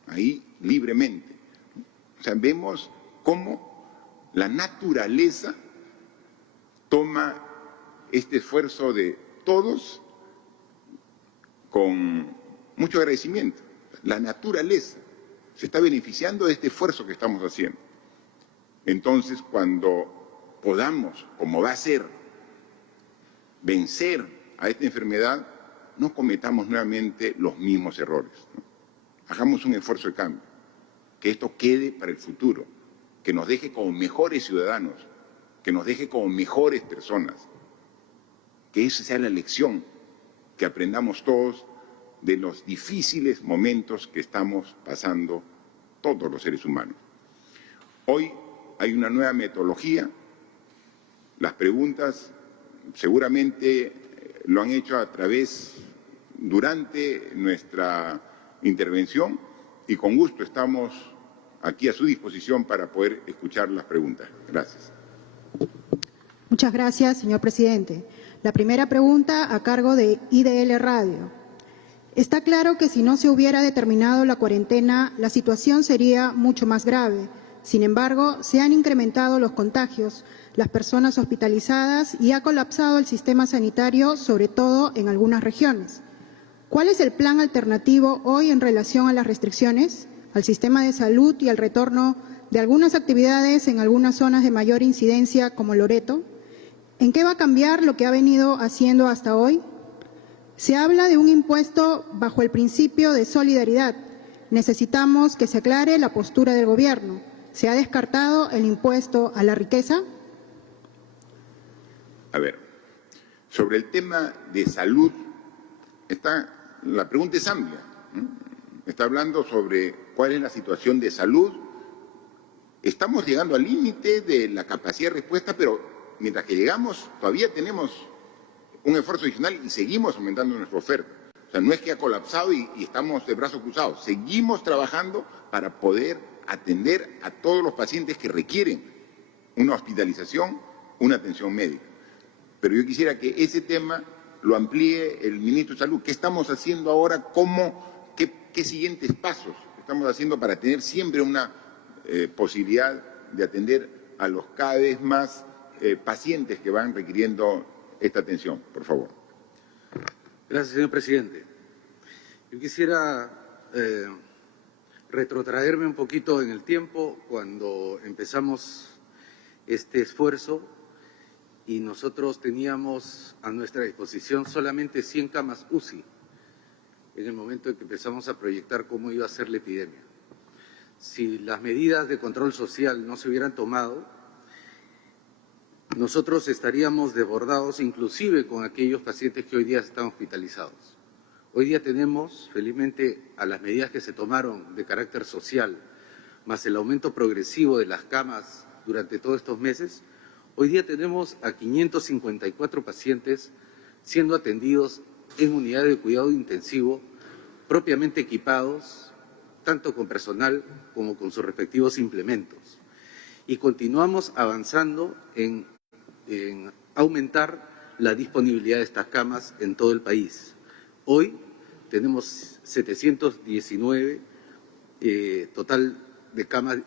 ahí libremente. O sea, vemos cómo la naturaleza toma este esfuerzo de todos con mucho agradecimiento. La naturaleza se está beneficiando de este esfuerzo que estamos haciendo. Entonces, cuando podamos, como va a ser, vencer a esta enfermedad, no cometamos nuevamente los mismos errores, ¿no? Hagamos un esfuerzo de cambio, que esto quede para el futuro, que nos deje como mejores ciudadanos, que nos deje como mejores personas, que esa sea la lección, que aprendamos todos de los difíciles momentos que estamos pasando todos los seres humanos. Hoy hay una nueva metodología, las preguntas seguramente lo han hecho durante nuestra intervención y con gusto estamos aquí a su disposición para poder escuchar las preguntas. Gracias. Muchas gracias, señor presidente. La primera pregunta a cargo de IDL Radio. Está claro que si no se hubiera determinado la cuarentena, la situación sería mucho más grave. Sin embargo, se han incrementado los contagios, las personas hospitalizadas y ha colapsado el sistema sanitario, sobre todo en algunas regiones. ¿Cuál es el plan alternativo hoy en relación a las restricciones, al sistema de salud y al retorno de algunas actividades en algunas zonas de mayor incidencia como Loreto? ¿En qué va a cambiar lo que ha venido haciendo hasta hoy? Se habla de un impuesto bajo el principio de solidaridad. Necesitamos que se aclare la postura del Gobierno. ¿Se ha descartado el impuesto a la riqueza? A ver, sobre el tema de salud, la pregunta es amplia. Está hablando sobre cuál es la situación de salud. Estamos llegando al límite de la capacidad de respuesta, pero mientras que llegamos todavía tenemos un esfuerzo adicional y seguimos aumentando nuestra oferta. O sea, no es que ha colapsado y estamos de brazos cruzados. Seguimos trabajando para poder atender a todos los pacientes que requieren una hospitalización, una atención médica. Pero yo quisiera que ese tema lo amplíe el ministro de Salud. ¿Qué estamos haciendo ahora? ¿Qué siguientes pasos estamos haciendo para tener siempre una posibilidad de atender a los cada vez más pacientes que van requiriendo esta atención? Por favor. Gracias, señor presidente. Yo quisiera retrotraerme un poquito en el tiempo cuando empezamos este esfuerzo y nosotros teníamos a nuestra disposición solamente 100 camas UCI en el momento en que empezamos a proyectar cómo iba a ser la epidemia. Si las medidas de control social no se hubieran tomado, nosotros estaríamos desbordados inclusive con aquellos pacientes que hoy día están hospitalizados. Hoy día tenemos, felizmente, a las medidas que se tomaron de carácter social, más el aumento progresivo de las camas durante todos estos meses, hoy día tenemos a 554 pacientes siendo atendidos en unidades de cuidado intensivo, propiamente equipados, tanto con personal como con sus respectivos implementos. Y continuamos avanzando en aumentar la disponibilidad de estas camas en todo el país. Hoy tenemos 719 total de camas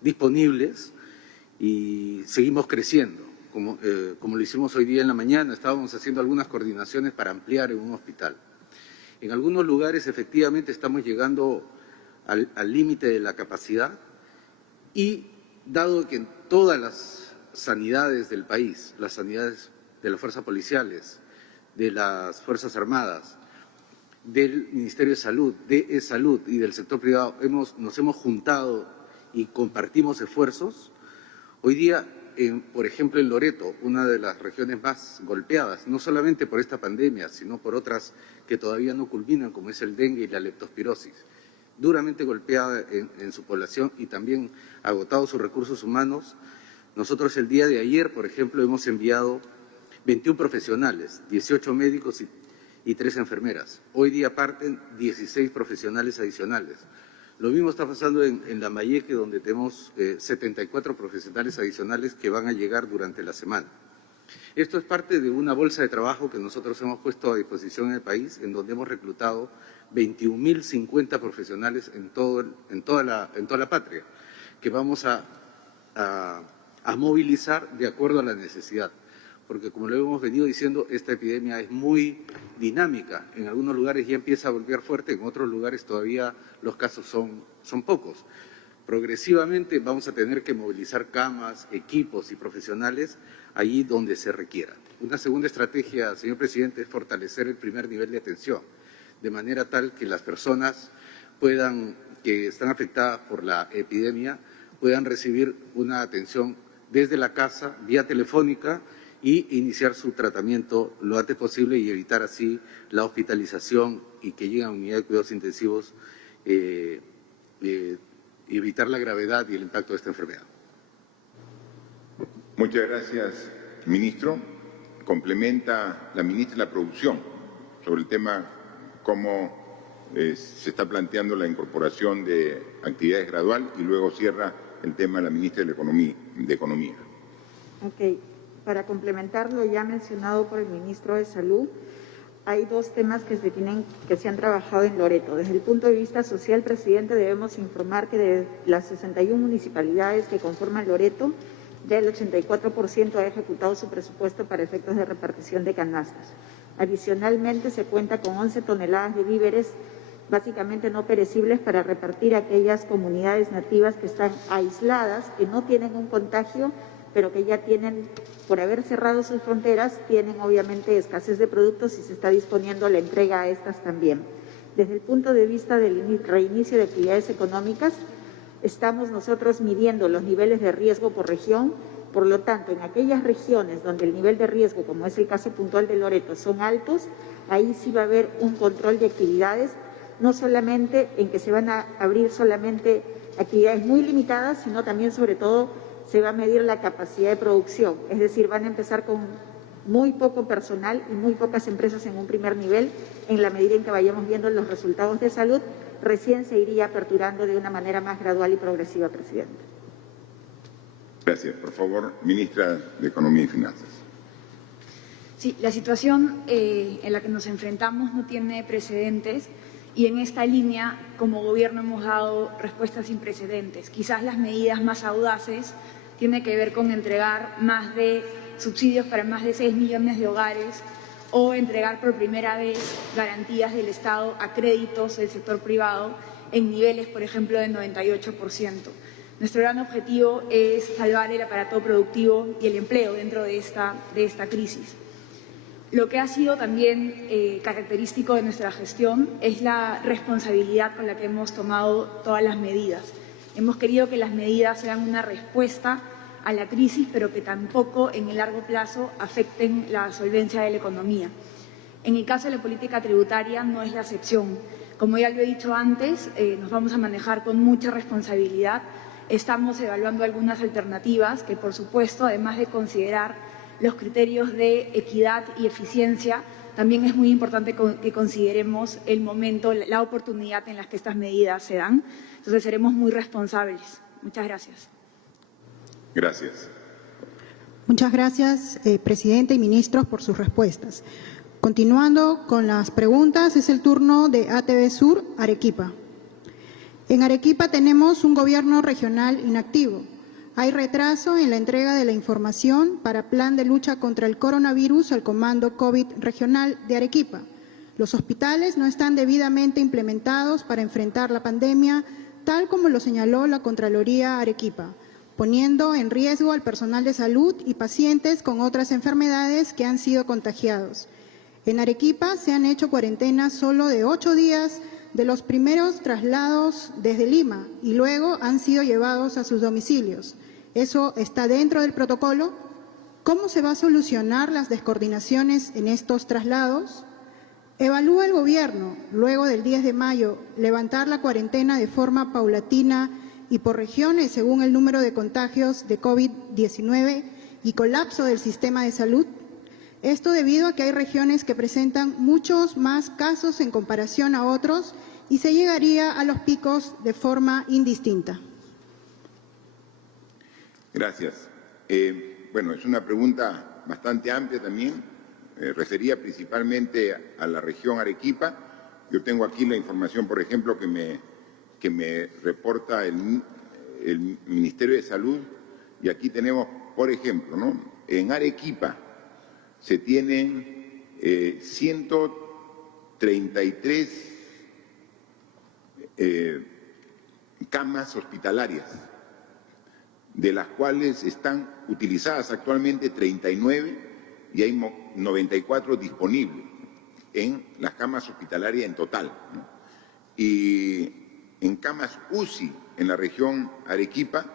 disponibles y seguimos creciendo. Como lo hicimos hoy día en la mañana, estábamos haciendo algunas coordinaciones para ampliar en un hospital. En algunos lugares efectivamente estamos llegando al límite de la capacidad y dado que en todas las sanidades del país, las sanidades de las fuerzas policiales, de las Fuerzas Armadas, del Ministerio de Salud, de Salud y del sector privado, nos hemos juntado y compartimos esfuerzos, hoy día, por ejemplo, en Loreto, una de las regiones más golpeadas, no solamente por esta pandemia, sino por otras que todavía no culminan, como es el dengue y la leptospirosis, duramente golpeada en su población y también agotados sus recursos humanos. Nosotros el día de ayer, por ejemplo, hemos enviado 21 profesionales, 18 médicos y 3 enfermeras. Hoy día parten 16 profesionales adicionales. Lo mismo está pasando en Lambayeque, donde tenemos 74 profesionales adicionales que van a llegar durante la semana. Esto es parte de una bolsa de trabajo que nosotros hemos puesto a disposición en el país, en donde hemos reclutado 21.050 profesionales en toda la patria, que vamos a movilizar de acuerdo a la necesidad. Porque como lo hemos venido diciendo, esta epidemia es muy dinámica. En algunos lugares ya empieza a golpear fuerte, en otros lugares todavía los casos son pocos. Progresivamente vamos a tener que movilizar camas, equipos y profesionales allí donde se requiera. Una segunda estrategia, señor presidente, es fortalecer el primer nivel de atención, de manera tal que las personas que están afectadas por la epidemia puedan recibir una atención desde la casa, vía telefónica, y iniciar su tratamiento lo antes posible y evitar así la hospitalización y que lleguen a unidades de cuidados intensivos y evitar la gravedad y el impacto de esta enfermedad. Muchas gracias, ministro. Complementa la ministra de la Producción sobre el tema cómo se está planteando la incorporación de actividades gradual y luego cierra el tema la ministra de Economía. Ok. Para complementar lo ya mencionado por el ministro de Salud, hay dos temas que se han trabajado en Loreto. Desde el punto de vista social, presidente, debemos informar que de las 61 municipalidades que conforman Loreto, ya el 84% ha ejecutado su presupuesto para efectos de repartición de canastas. Adicionalmente, se cuenta con 11 toneladas de víveres básicamente no perecibles para repartir a aquellas comunidades nativas que están aisladas, que no tienen un contagio, pero que ya tienen, por haber cerrado sus fronteras, tienen obviamente escasez de productos y se está disponiendo la entrega a estas también. Desde el punto de vista del reinicio de actividades económicas, estamos nosotros midiendo los niveles de riesgo por región. Por lo tanto, en aquellas regiones donde el nivel de riesgo, como es el caso puntual de Loreto, son altos, ahí sí va a haber un control de actividades, no solamente en que se van a abrir solamente actividades muy limitadas, sino también, sobre todo, se va a medir la capacidad de producción. Es decir, van a empezar con muy poco personal y muy pocas empresas en un primer nivel. En la medida en que vayamos viendo los resultados de salud, recién se iría aperturando de una manera más gradual y progresiva, presidente. Gracias. Por favor, ministra de Economía y Finanzas. Sí, la situación en la que nos enfrentamos no tiene precedentes y en esta línea, como gobierno, hemos dado respuestas sin precedentes. Quizás las medidas más audaces tienen que ver con entregar más de subsidios para más de 6 millones de hogares o entregar por primera vez garantías del Estado a créditos del sector privado en niveles, por ejemplo, del 98%. Nuestro gran objetivo es salvar el aparato productivo y el empleo dentro de esta crisis. Lo que ha sido también característico de nuestra gestión es la responsabilidad con la que hemos tomado todas las medidas. Hemos querido que las medidas sean una respuesta a la crisis, pero que tampoco en el largo plazo afecten la solvencia de la economía. En el caso de la política tributaria no es la excepción. Como ya lo he dicho antes, nos vamos a manejar con mucha responsabilidad. Estamos evaluando algunas alternativas que, por supuesto, además de considerar los criterios de equidad y eficiencia, también es muy importante que consideremos el momento, la oportunidad en la que estas medidas se dan. Entonces, seremos muy responsables. Muchas gracias. Gracias. Muchas gracias, presidente y ministros, por sus respuestas. Continuando con las preguntas, es el turno de ATV Sur, Arequipa. En Arequipa tenemos un gobierno regional inactivo. Hay retraso en la entrega de la información para plan de lucha contra el coronavirus al Comando COVID Regional de Arequipa. Los hospitales no están debidamente implementados para enfrentar la pandemia, tal como lo señaló la Contraloría Arequipa, poniendo en riesgo al personal de salud y pacientes con otras enfermedades que han sido contagiados. En Arequipa se han hecho cuarentenas solo de 8 días de los primeros traslados desde Lima y luego han sido llevados a sus domicilios. ¿Eso está dentro del protocolo? ¿Cómo se va a solucionar las descoordinaciones en estos traslados? ¿Evalúa el gobierno, luego del 10 de mayo, levantar la cuarentena de forma paulatina y por regiones según el número de contagios de COVID-19 y colapso del sistema de salud? Esto debido a que hay regiones que presentan muchos más casos en comparación a otros y se llegaría a los picos de forma indistinta. Gracias. Bueno, es una pregunta bastante amplia también, refería principalmente a la región Arequipa. Yo tengo aquí la información, por ejemplo, que me reporta el Ministerio de Salud, y aquí tenemos, por ejemplo, ¿no? En Arequipa se tienen 133 camas hospitalarias, de las cuales están utilizadas actualmente 39 y hay 94 disponibles en las camas hospitalarias en total, ¿no? Y en camas UCI en la región Arequipa,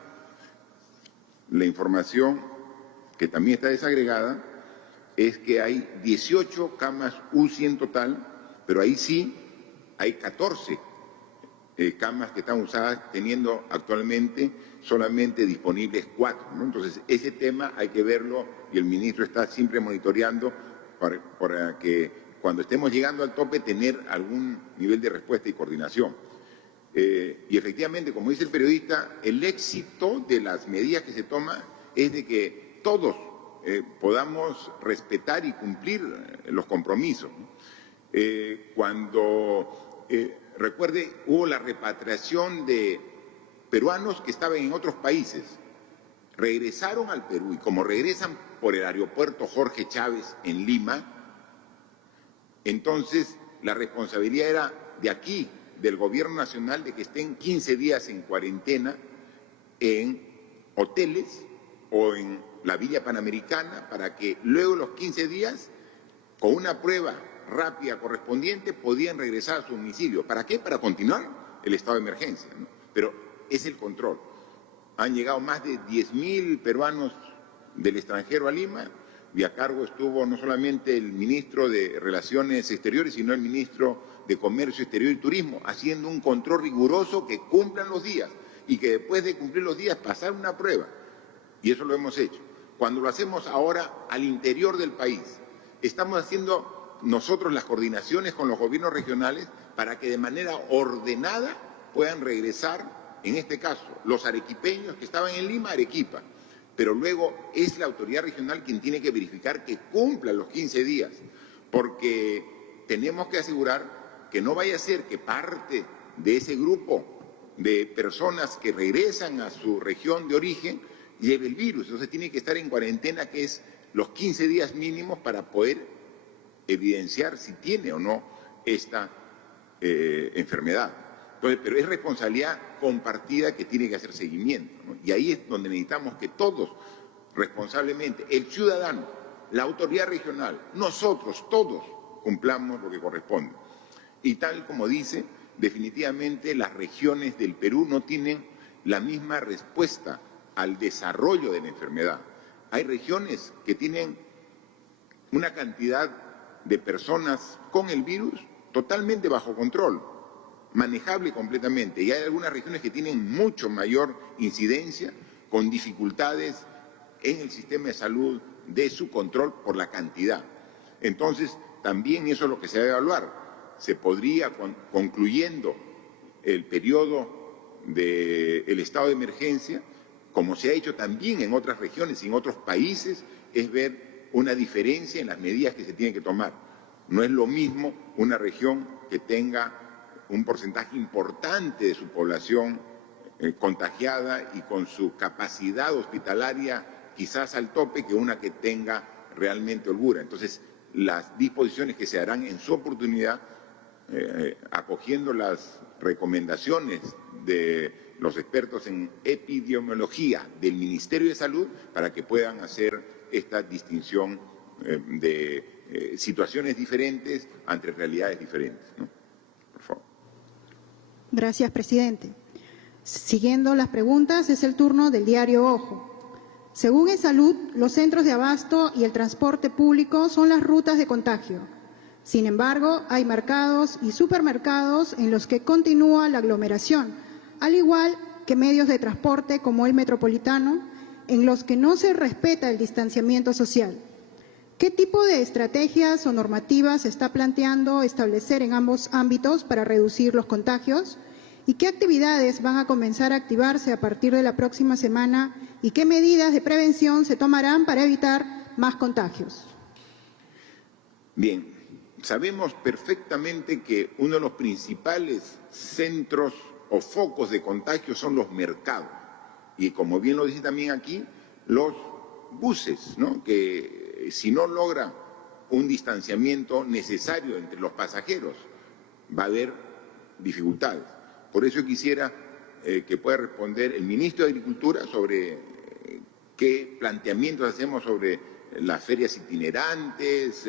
la información que también está desagregada es que hay 18 camas UCI en total, pero ahí sí hay 14 camas que están usadas, teniendo actualmente solamente disponibles 4, ¿no? Entonces, ese tema hay que verlo y el ministro está siempre monitoreando para que cuando estemos llegando al tope, tener algún nivel de respuesta y coordinación. Y efectivamente, como dice el periodista, el éxito de las medidas que se toman es de que todos podamos respetar y cumplir los compromisos. Recuerde, hubo la repatriación de peruanos que estaban en otros países, regresaron al Perú y como regresan por el aeropuerto Jorge Chávez en Lima, entonces la responsabilidad era de aquí, del gobierno nacional, de que estén 15 días en cuarentena en hoteles o en la Villa Panamericana para que luego de los 15 días, con una prueba rápida correspondiente, podían regresar a su domicilio. ¿Para qué? Para continuar el estado de emergencia, ¿no? Pero es el control. Han llegado más de 10.000 peruanos del extranjero a Lima y a cargo estuvo no solamente el ministro de Relaciones Exteriores, sino el ministro de Comercio Exterior y Turismo, haciendo un control riguroso que cumplan los días y que después de cumplir los días pasar una prueba. Y eso lo hemos hecho. Cuando lo hacemos ahora al interior del país, estamos haciendo nosotros las coordinaciones con los gobiernos regionales para que de manera ordenada puedan regresar, en este caso, los arequipeños que estaban en Lima, Arequipa. Pero luego es la autoridad regional quien tiene que verificar que cumplan los 15 días, porque tenemos que asegurar que no vaya a ser que parte de ese grupo de personas que regresan a su región de origen lleve el virus. Entonces tiene que estar en cuarentena, que es los 15 días mínimos para poder evidenciar si tiene o no esta enfermedad. Entonces, pero es responsabilidad compartida que tiene que hacer seguimiento, ¿no? Y ahí es donde necesitamos que todos, responsablemente, el ciudadano, la autoridad regional, nosotros, todos, cumplamos lo que corresponde. Y tal como dice, definitivamente las regiones del Perú no tienen la misma respuesta al desarrollo de la enfermedad. Hay regiones que tienen una cantidad de personas con el virus totalmente bajo control, manejable completamente, y hay algunas regiones que tienen mucho mayor incidencia, con dificultades en el sistema de salud de su control por la cantidad. Entonces, también eso es lo que se debe evaluar. Se podría, concluyendo el periodo del estado de emergencia, como se ha hecho también en otras regiones y en otros países, es ver una diferencia en las medidas que se tienen que tomar. No es lo mismo una región que tenga un porcentaje importante de su población contagiada y con su capacidad hospitalaria quizás al tope, que una que tenga realmente holgura. Entonces, las disposiciones que se harán en su oportunidad, acogiendo las recomendaciones de los expertos en epidemiología del Ministerio de Salud, para que puedan hacer esta distinción de situaciones diferentes ante realidades diferentes, ¿no? Por favor. Gracias, presidente. Siguiendo las preguntas, es el turno del diario Ojo. Según ESalud, los centros de abasto y el transporte público son las rutas de contagio. Sin embargo, hay mercados y supermercados en los que continúa la aglomeración, al igual que medios de transporte como el metropolitano, en los que no se respeta el distanciamiento social. ¿Qué tipo de estrategias o normativas se está planteando establecer en ambos ámbitos para reducir los contagios? ¿Y qué actividades van a comenzar a activarse a partir de la próxima semana? ¿Y qué medidas de prevención se tomarán para evitar más contagios? Bien, sabemos perfectamente que uno de los principales centros o focos de contagio son los mercados. Y como bien lo dice también aquí, los buses, ¿no? Que si no logra un distanciamiento necesario entre los pasajeros, va a haber dificultades. Por eso quisiera que pueda responder el ministro de Agricultura sobre qué planteamientos hacemos sobre las ferias itinerantes,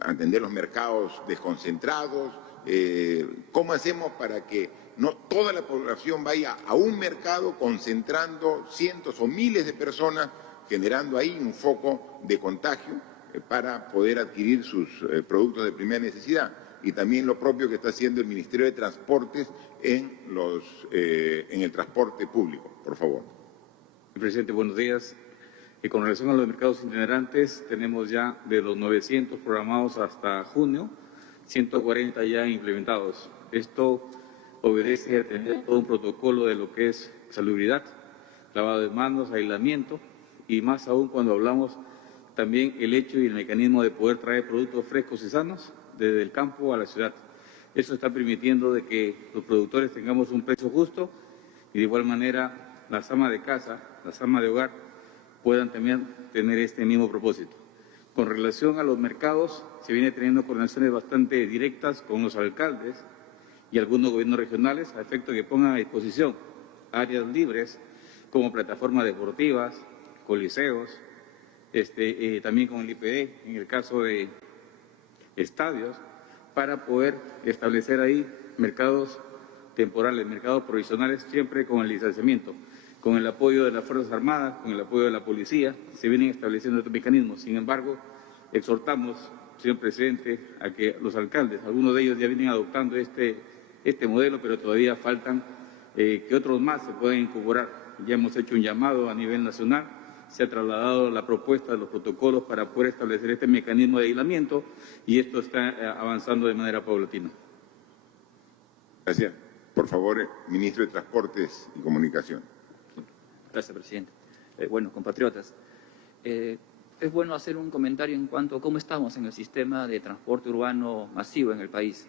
atender los mercados desconcentrados, cómo hacemos para que no toda la población vaya a un mercado concentrando cientos o miles de personas, generando ahí un foco de contagio para poder adquirir sus productos de primera necesidad. Y también lo propio que está haciendo el Ministerio de Transportes en el transporte público. Por favor. Presidente, buenos días. Y con relación a los mercados itinerantes, tenemos ya de los 900 programados hasta junio, 140 ya implementados. Esto obedece a tener todo un protocolo de lo que es salubridad, lavado de manos, aislamiento, y más aún cuando hablamos también el hecho y el mecanismo de poder traer productos frescos y sanos desde el campo a la ciudad. Eso está permitiendo de que los productores tengamos un precio justo y de igual manera las amas de casa, las amas de hogar puedan también tener este mismo propósito. Con relación a los mercados, se viene teniendo coordinaciones bastante directas con los alcaldes y algunos gobiernos regionales a efecto de que pongan a disposición áreas libres como plataformas deportivas, coliseos, también con el IPD, en el caso de estadios, para poder establecer ahí mercados temporales, mercados provisionales, siempre con el distanciamiento. Con el apoyo de las Fuerzas Armadas, con el apoyo de la policía, se vienen estableciendo estos mecanismos. Sin embargo, exhortamos, señor presidente, a que los alcaldes, algunos de ellos ya vienen adoptando este modelo, pero todavía faltan que otros más se puedan incorporar. Ya hemos hecho un llamado a nivel nacional, se ha trasladado la propuesta de los protocolos para poder establecer este mecanismo de aislamiento y esto está avanzando de manera paulatina. Gracias. Por favor, ministro de Transportes y Comunicación. Gracias, presidente. Bueno, compatriotas, es bueno hacer un comentario en cuanto a cómo estamos en el sistema de transporte urbano masivo en el país.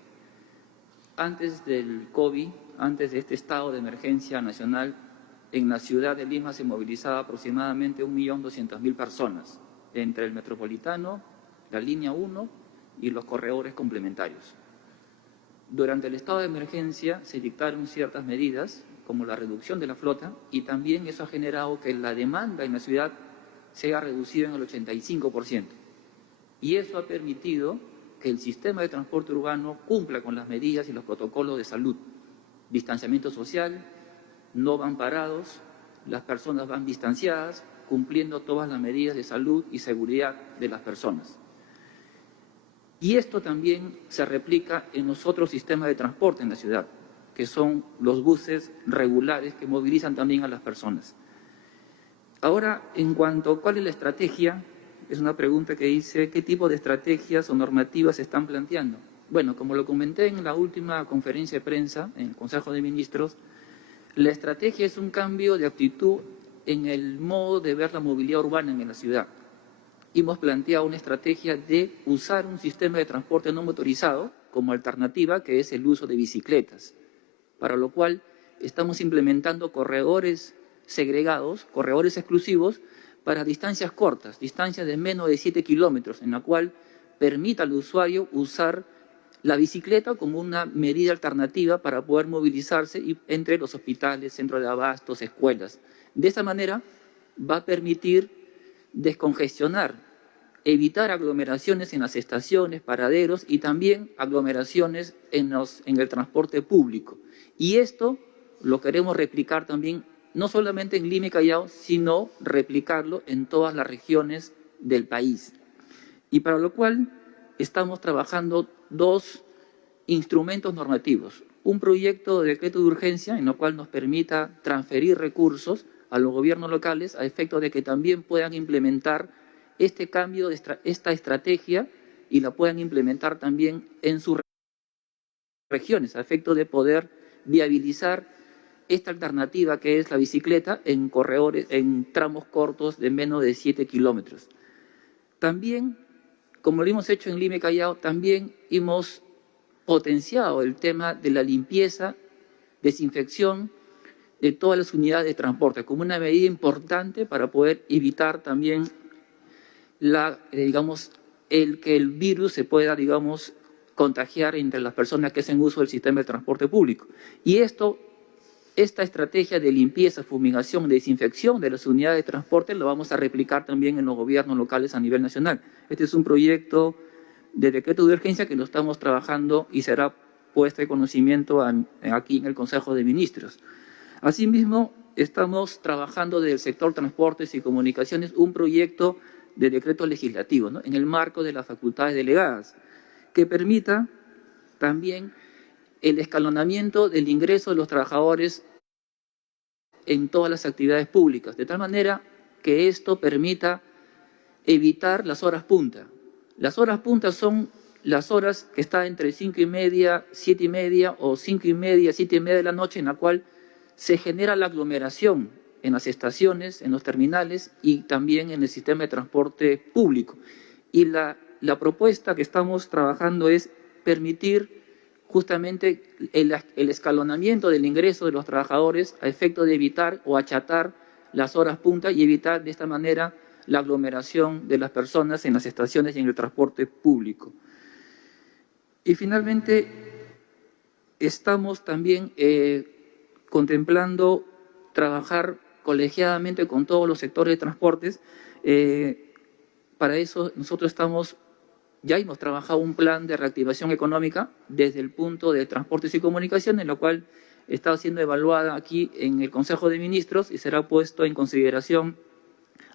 Antes del COVID, antes de este estado de emergencia nacional, en la ciudad de Lima se movilizaba aproximadamente 1.200.000 personas, entre el metropolitano, la línea 1 y los corredores complementarios. Durante el estado de emergencia se dictaron ciertas medidas, como la reducción de la flota, y también eso ha generado que la demanda en la ciudad se haya reducido en el 85%. Y eso ha permitido que el sistema de transporte urbano cumpla con las medidas y los protocolos de salud. Distanciamiento social, no van parados, las personas van distanciadas, cumpliendo todas las medidas de salud y seguridad de las personas. Y esto también se replica en los otros sistemas de transporte en la ciudad, que son los buses regulares que movilizan también a las personas. Ahora, en cuanto a cuál es la estrategia, es una pregunta que dice ¿qué tipo de estrategias o normativas se están planteando? Bueno, como lo comenté en la última conferencia de prensa, en el Consejo de Ministros, la estrategia es un cambio de actitud en el modo de ver la movilidad urbana en la ciudad. Hemos planteado una estrategia de usar un sistema de transporte no motorizado como alternativa, que es el uso de bicicletas, para lo cual estamos implementando corredores segregados, corredores exclusivos para distancias cortas, distancias de menos de 7 kilómetros, en la cual permita al usuario usar la bicicleta como una medida alternativa para poder movilizarse entre los hospitales, centros de abastos, escuelas. De esta manera va a permitir descongestionar, evitar aglomeraciones en las estaciones, paraderos y también aglomeraciones en el transporte público. Y esto lo queremos replicar también, no solamente en Lima y Callao, sino replicarlo en todas las regiones del país. Y para lo cual estamos trabajando dos instrumentos normativos. Un proyecto de decreto de urgencia en el cual nos permita transferir recursos a los gobiernos locales a efecto de que también puedan implementar este cambio, esta estrategia y la puedan implementar también en sus regiones a efecto de poder viabilizar esta alternativa que es la bicicleta en corredores, en tramos cortos de menos de 7 kilómetros. También, como lo hemos hecho en Lima y Callao, también hemos potenciado el tema de la limpieza, desinfección de todas las unidades de transporte, como una medida importante para poder evitar también que el virus se pueda, contagiar entre las personas que hacen uso del sistema de transporte público. Y esta estrategia de limpieza, fumigación, desinfección de las unidades de transporte lo vamos a replicar también en los gobiernos locales a nivel nacional. Este es un proyecto de decreto de urgencia que lo estamos trabajando y será puesto de conocimiento aquí en el Consejo de Ministros. Asimismo, estamos trabajando desde el sector transportes y comunicaciones un proyecto de decreto legislativo, ¿no?, en el marco de las facultades delegadas, que permita también el escalonamiento del ingreso de los trabajadores en todas las actividades públicas, de tal manera que esto permita evitar las horas punta. Las horas punta son las horas que están entre 5:30, 7:30 o 5:30, 7:30 de la noche, en la cual se genera la aglomeración en las estaciones, en los terminales y también en el sistema de transporte público. Y la propuesta que estamos trabajando es permitir justamente el escalonamiento del ingreso de los trabajadores a efecto de evitar o achatar las horas punta y evitar de esta manera la aglomeración de las personas en las estaciones y en el transporte público. Y finalmente, estamos también contemplando trabajar colegiadamente con todos los sectores de transportes. Para eso nosotros ya hemos trabajado un plan de reactivación económica desde el punto de transportes y comunicaciones, en lo cual está siendo evaluada aquí en el Consejo de Ministros y será puesto en consideración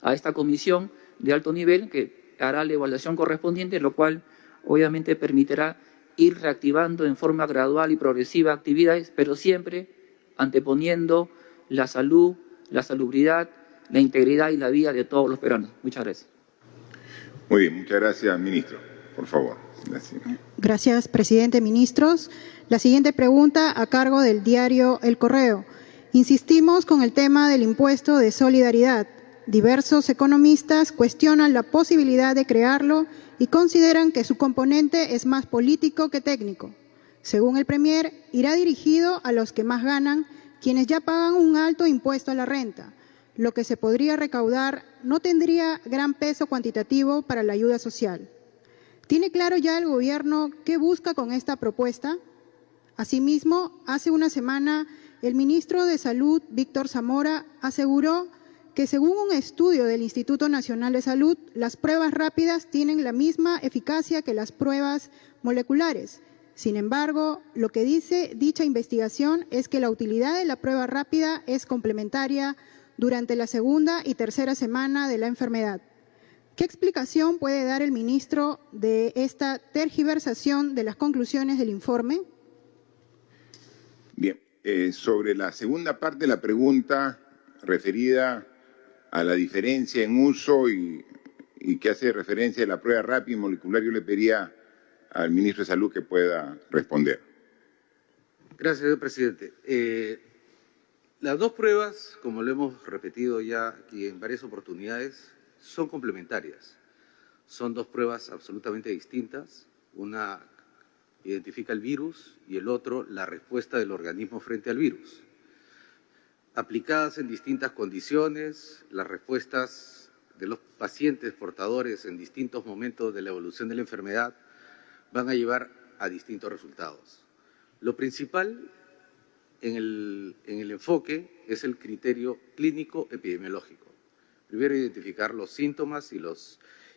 a esta comisión de alto nivel que hará la evaluación correspondiente, lo cual obviamente permitirá ir reactivando en forma gradual y progresiva actividades, pero siempre anteponiendo la salud, la salubridad, la integridad y la vida de todos los peruanos. Muchas gracias. Muy bien, muchas gracias, ministro. Por favor. Gracias. Gracias, presidente. Ministros, la siguiente pregunta a cargo del diario El Correo. Insistimos con el tema del impuesto de solidaridad. Diversos economistas cuestionan la posibilidad de crearlo y consideran que su componente es más político que técnico. Según el Premier, irá dirigido a los que más ganan, quienes ya pagan un alto impuesto a la renta. Lo que se podría recaudar no tendría gran peso cuantitativo para la ayuda social. ¿Tiene claro ya el Gobierno qué busca con esta propuesta? Asimismo, hace una semana, el ministro de Salud, Víctor Zamora, aseguró que según un estudio del Instituto Nacional de Salud, las pruebas rápidas tienen la misma eficacia que las pruebas moleculares. Sin embargo, lo que dice dicha investigación es que la utilidad de la prueba rápida es complementaria durante la segunda y tercera semana de la enfermedad. ¿Qué explicación puede dar el ministro de esta tergiversación de las conclusiones del informe? Bien, sobre la segunda parte de la pregunta referida a la diferencia en uso y que hace referencia a la prueba rápida y molecular, yo le pediría al ministro de Salud que pueda responder. Gracias, señor presidente. Las dos pruebas, como lo hemos repetido ya aquí en varias oportunidades, son complementarias. Son dos pruebas absolutamente distintas. Una identifica el virus y el otro la respuesta del organismo frente al virus. Aplicadas en distintas condiciones, las respuestas de los pacientes portadores en distintos momentos de la evolución de la enfermedad van a llevar a distintos resultados. Lo principal en el enfoque es el criterio clínico epidemiológico. Primero, identificar los síntomas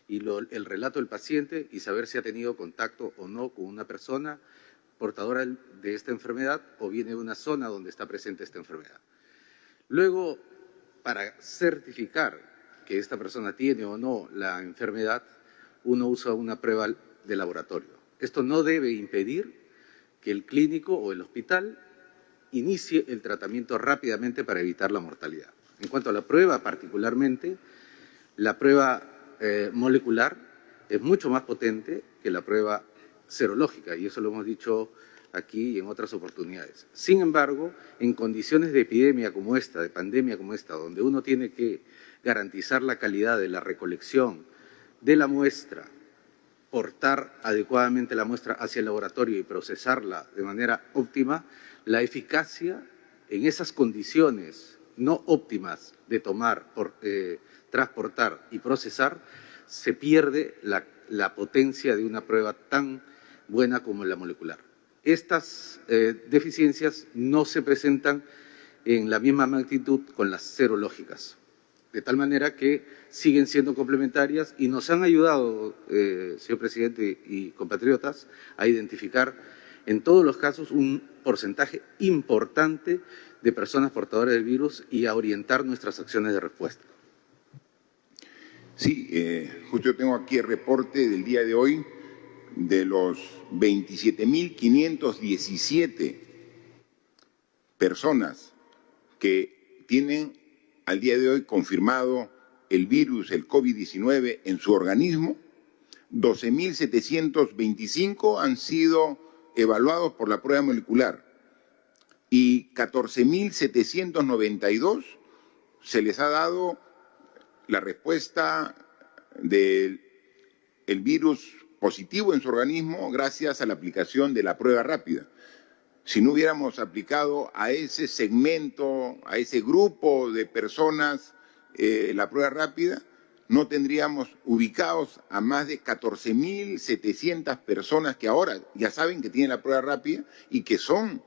el relato del paciente y saber si ha tenido contacto o no con una persona portadora de esta enfermedad o viene de una zona donde está presente esta enfermedad. Luego, para certificar que esta persona tiene o no la enfermedad, uno usa una prueba de laboratorio. Esto no debe impedir que el clínico o el hospital inicie el tratamiento rápidamente para evitar la mortalidad. En cuanto a la prueba particularmente, la prueba molecular es mucho más potente que la prueba serológica, y eso lo hemos dicho aquí y en otras oportunidades. Sin embargo, en condiciones de epidemia como esta, de pandemia como esta, donde uno tiene que garantizar la calidad de la recolección de la muestra, portar adecuadamente la muestra hacia el laboratorio y procesarla de manera óptima, la eficacia en esas condiciones no óptimas de tomar, transportar y procesar, se pierde la potencia de una prueba tan buena como la molecular. Estas deficiencias no se presentan en la misma magnitud con las serológicas, de tal manera que siguen siendo complementarias y nos han ayudado, señor presidente y compatriotas, a identificar en todos los casos un porcentaje importante de personas portadoras del virus y a orientar nuestras acciones de respuesta. Sí, justo yo tengo aquí el reporte del día de hoy de los 27.517 personas que tienen al día de hoy confirmado el virus, el COVID-19, en su organismo, 12.725 han sido evaluados por la prueba molecular y 14.792 se les ha dado la respuesta del virus positivo en su organismo gracias a la aplicación de la prueba rápida. Si no hubiéramos aplicado a ese segmento, a ese grupo de personas la prueba rápida, no tendríamos ubicados a más de 14.700 personas que ahora ya saben que tienen la prueba rápida y que son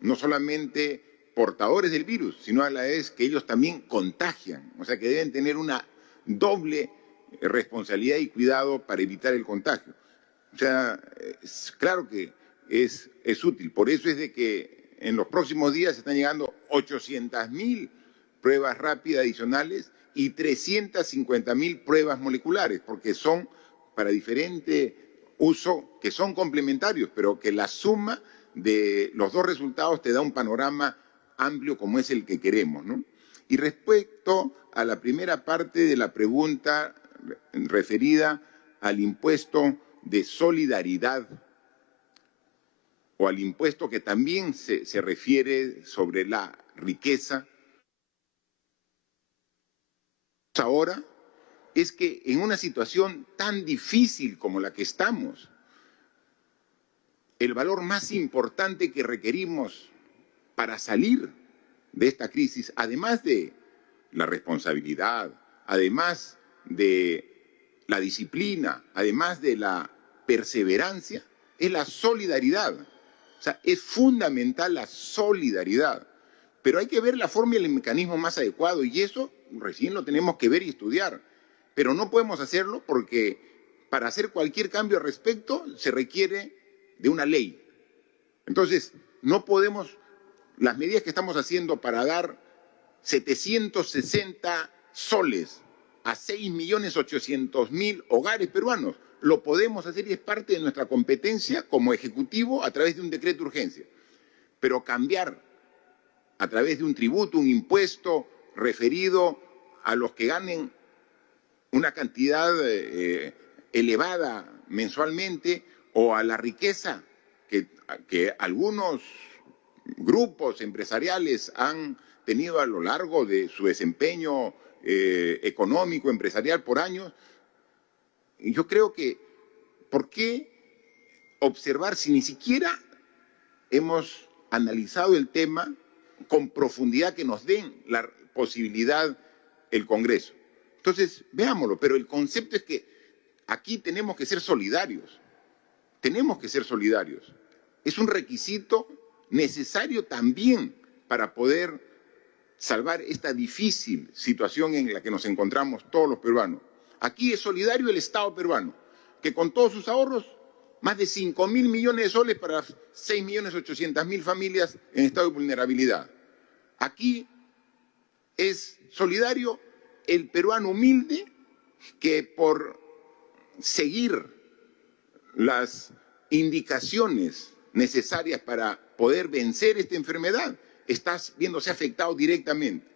no solamente portadores del virus, sino a la vez que ellos también contagian. O sea que deben tener una doble responsabilidad y cuidado para evitar el contagio. O sea, claro que es útil. Por eso es de que en los próximos días están llegando 800.000 pruebas rápidas adicionales y 350.000 pruebas moleculares, porque son para diferente uso, que son complementarios, pero que la suma de los dos resultados te da un panorama amplio como es el que queremos, ¿no? Y respecto a la primera parte de la pregunta referida al impuesto de solidaridad o al impuesto que también se refiere sobre la riqueza, ahora es que en una situación tan difícil como la que estamos, el valor más importante que requerimos para salir de esta crisis, además de la responsabilidad, además de la disciplina, además de la perseverancia, es la solidaridad. O sea, es fundamental la solidaridad. Pero hay que ver la forma y el mecanismo más adecuado, y eso recién lo tenemos que ver y estudiar. Pero no podemos hacerlo porque para hacer cualquier cambio al respecto se requiere de una ley. Entonces, no podemos, las medidas que estamos haciendo para dar 760 soles a 6.800.000 hogares peruanos, lo podemos hacer y es parte de nuestra competencia como Ejecutivo a través de un decreto de urgencia. Pero cambiar a través de un tributo, un impuesto referido a los que ganen una cantidad elevada mensualmente o a la riqueza que algunos grupos empresariales han tenido a lo largo de su desempeño económico, empresarial por años. Yo creo que, ¿por qué observar si ni siquiera hemos analizado el tema con profundidad que nos den la posibilidad el Congreso? Entonces, veámoslo, pero el concepto es que aquí tenemos que ser solidarios. Tenemos que ser solidarios. Es un requisito necesario también para poder salvar esta difícil situación en la que nos encontramos todos los peruanos. Aquí es solidario el Estado peruano, que con todos sus ahorros, más de 5.000 millones de soles para 6.800.000 familias en estado de vulnerabilidad. Aquí es solidario el peruano humilde que por seguir las indicaciones necesarias para poder vencer esta enfermedad está viéndose afectado directamente.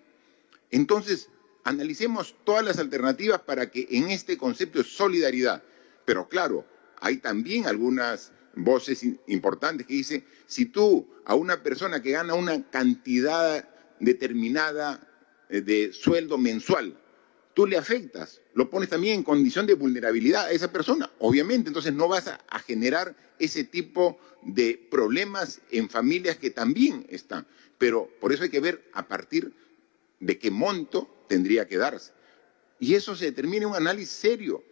Entonces, analicemos todas las alternativas para que en este concepto de solidaridad, pero claro, hay también algunas voces importantes que dicen, si tú a una persona que gana una cantidad determinada de sueldo mensual, tú le afectas, lo pones también en condición de vulnerabilidad a esa persona, obviamente, entonces no vas a generar ese tipo de problemas en familias que también están. Pero por eso hay que ver a partir de qué monto tendría que darse. Y eso se determina en un análisis serio.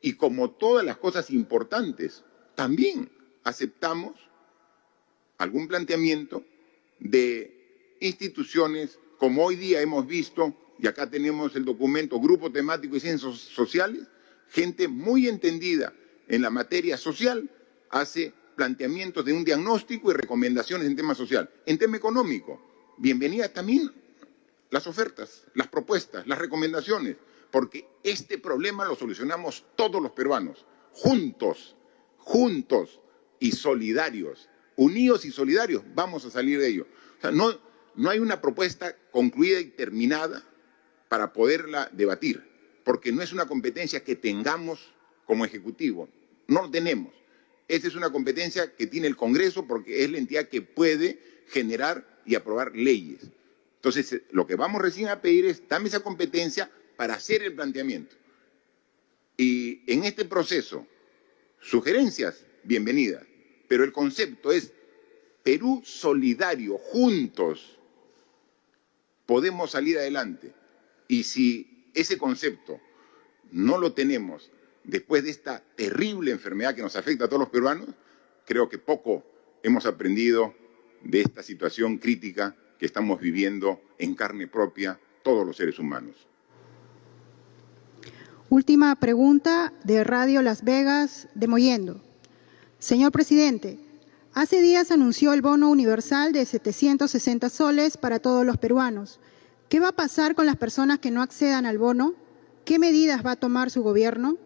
Y como todas las cosas importantes, también aceptamos algún planteamiento de instituciones, como hoy día hemos visto, y acá tenemos el documento Grupo Temático y Ciencias Sociales, gente muy entendida en la materia social, hace planteamientos de un diagnóstico y recomendaciones en tema social. En tema económico, bienvenida también las ofertas, las propuestas, las recomendaciones, porque este problema lo solucionamos todos los peruanos, juntos y solidarios, unidos y solidarios, vamos a salir de ello. O sea, no hay una propuesta concluida y terminada para poderla debatir. porque no es una competencia que tengamos como Ejecutivo, no lo tenemos. Esa es una competencia que tiene el Congreso porque es la entidad que puede generar y aprobar leyes. Entonces, lo que vamos recién a pedir es, dame esa competencia para hacer el planteamiento. Y en este proceso, sugerencias, bienvenidas, pero el concepto es Perú solidario, juntos podemos salir adelante. Y si ese concepto no lo tenemos después de esta terrible enfermedad que nos afecta a todos los peruanos, creo que poco hemos aprendido de esta situación crítica que estamos viviendo en carne propia todos los seres humanos. Última pregunta de Radio Las Vegas, de Mollendo. Señor presidente, hace días anunció el bono universal de 760 soles para todos los peruanos. ¿Qué va a pasar con las personas que no accedan al bono? ¿Qué medidas va a tomar su gobierno?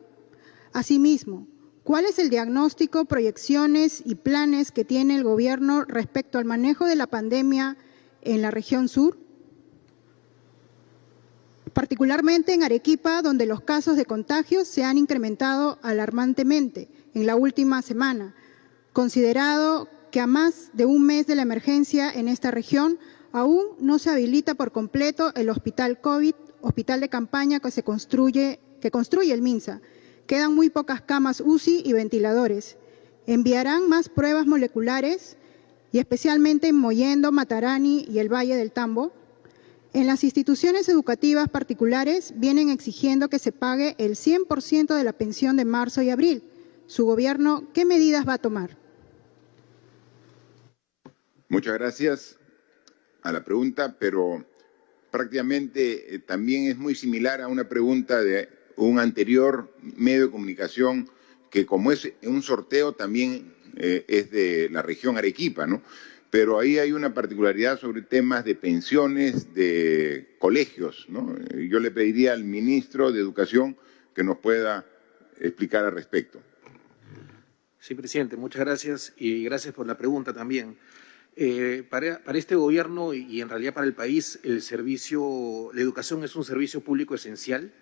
Asimismo, ¿cuál es el diagnóstico, proyecciones y planes que tiene el gobierno respecto al manejo de la pandemia en la región sur? Particularmente en Arequipa, donde los casos de contagios se han incrementado alarmantemente en la última semana, considerado que a más de un mes de la emergencia en esta región, aún no se habilita por completo el hospital COVID, hospital de campaña que construye el MINSA. Quedan muy pocas camas UCI y ventiladores. ¿Enviarán más pruebas moleculares y especialmente en Mollendo, Matarani y el Valle del Tambo? En las instituciones educativas particulares vienen exigiendo que se pague el 100% de la pensión de marzo y abril. ¿Su gobierno qué medidas va a tomar? Muchas gracias a la pregunta, pero prácticamente también es muy similar a una pregunta de un anterior medio de comunicación que, como es un sorteo, también es de la región Arequipa, ¿no? Pero ahí hay una particularidad sobre temas de pensiones, de colegios, ¿no? Yo le pediría al ministro de Educación que nos pueda explicar al respecto. Sí, presidente, muchas gracias y gracias por la pregunta también. Para este gobierno y en realidad para el país, la educación es un servicio público esencial.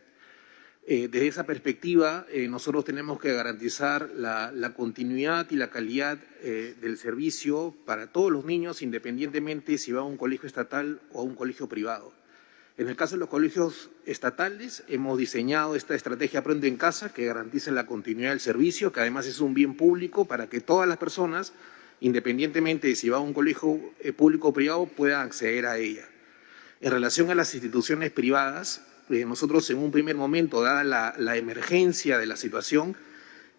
Desde esa perspectiva, nosotros tenemos que garantizar la continuidad y la calidad del servicio para todos los niños, independientemente si va a un colegio estatal o a un colegio privado. En el caso de los colegios estatales, hemos diseñado esta estrategia Aprende en Casa, que garantiza la continuidad del servicio, que además es un bien público para que todas las personas, independientemente de si va a un colegio público o privado, puedan acceder a ella. En relación a las instituciones privadas, nosotros en un primer momento, dada la emergencia de la situación,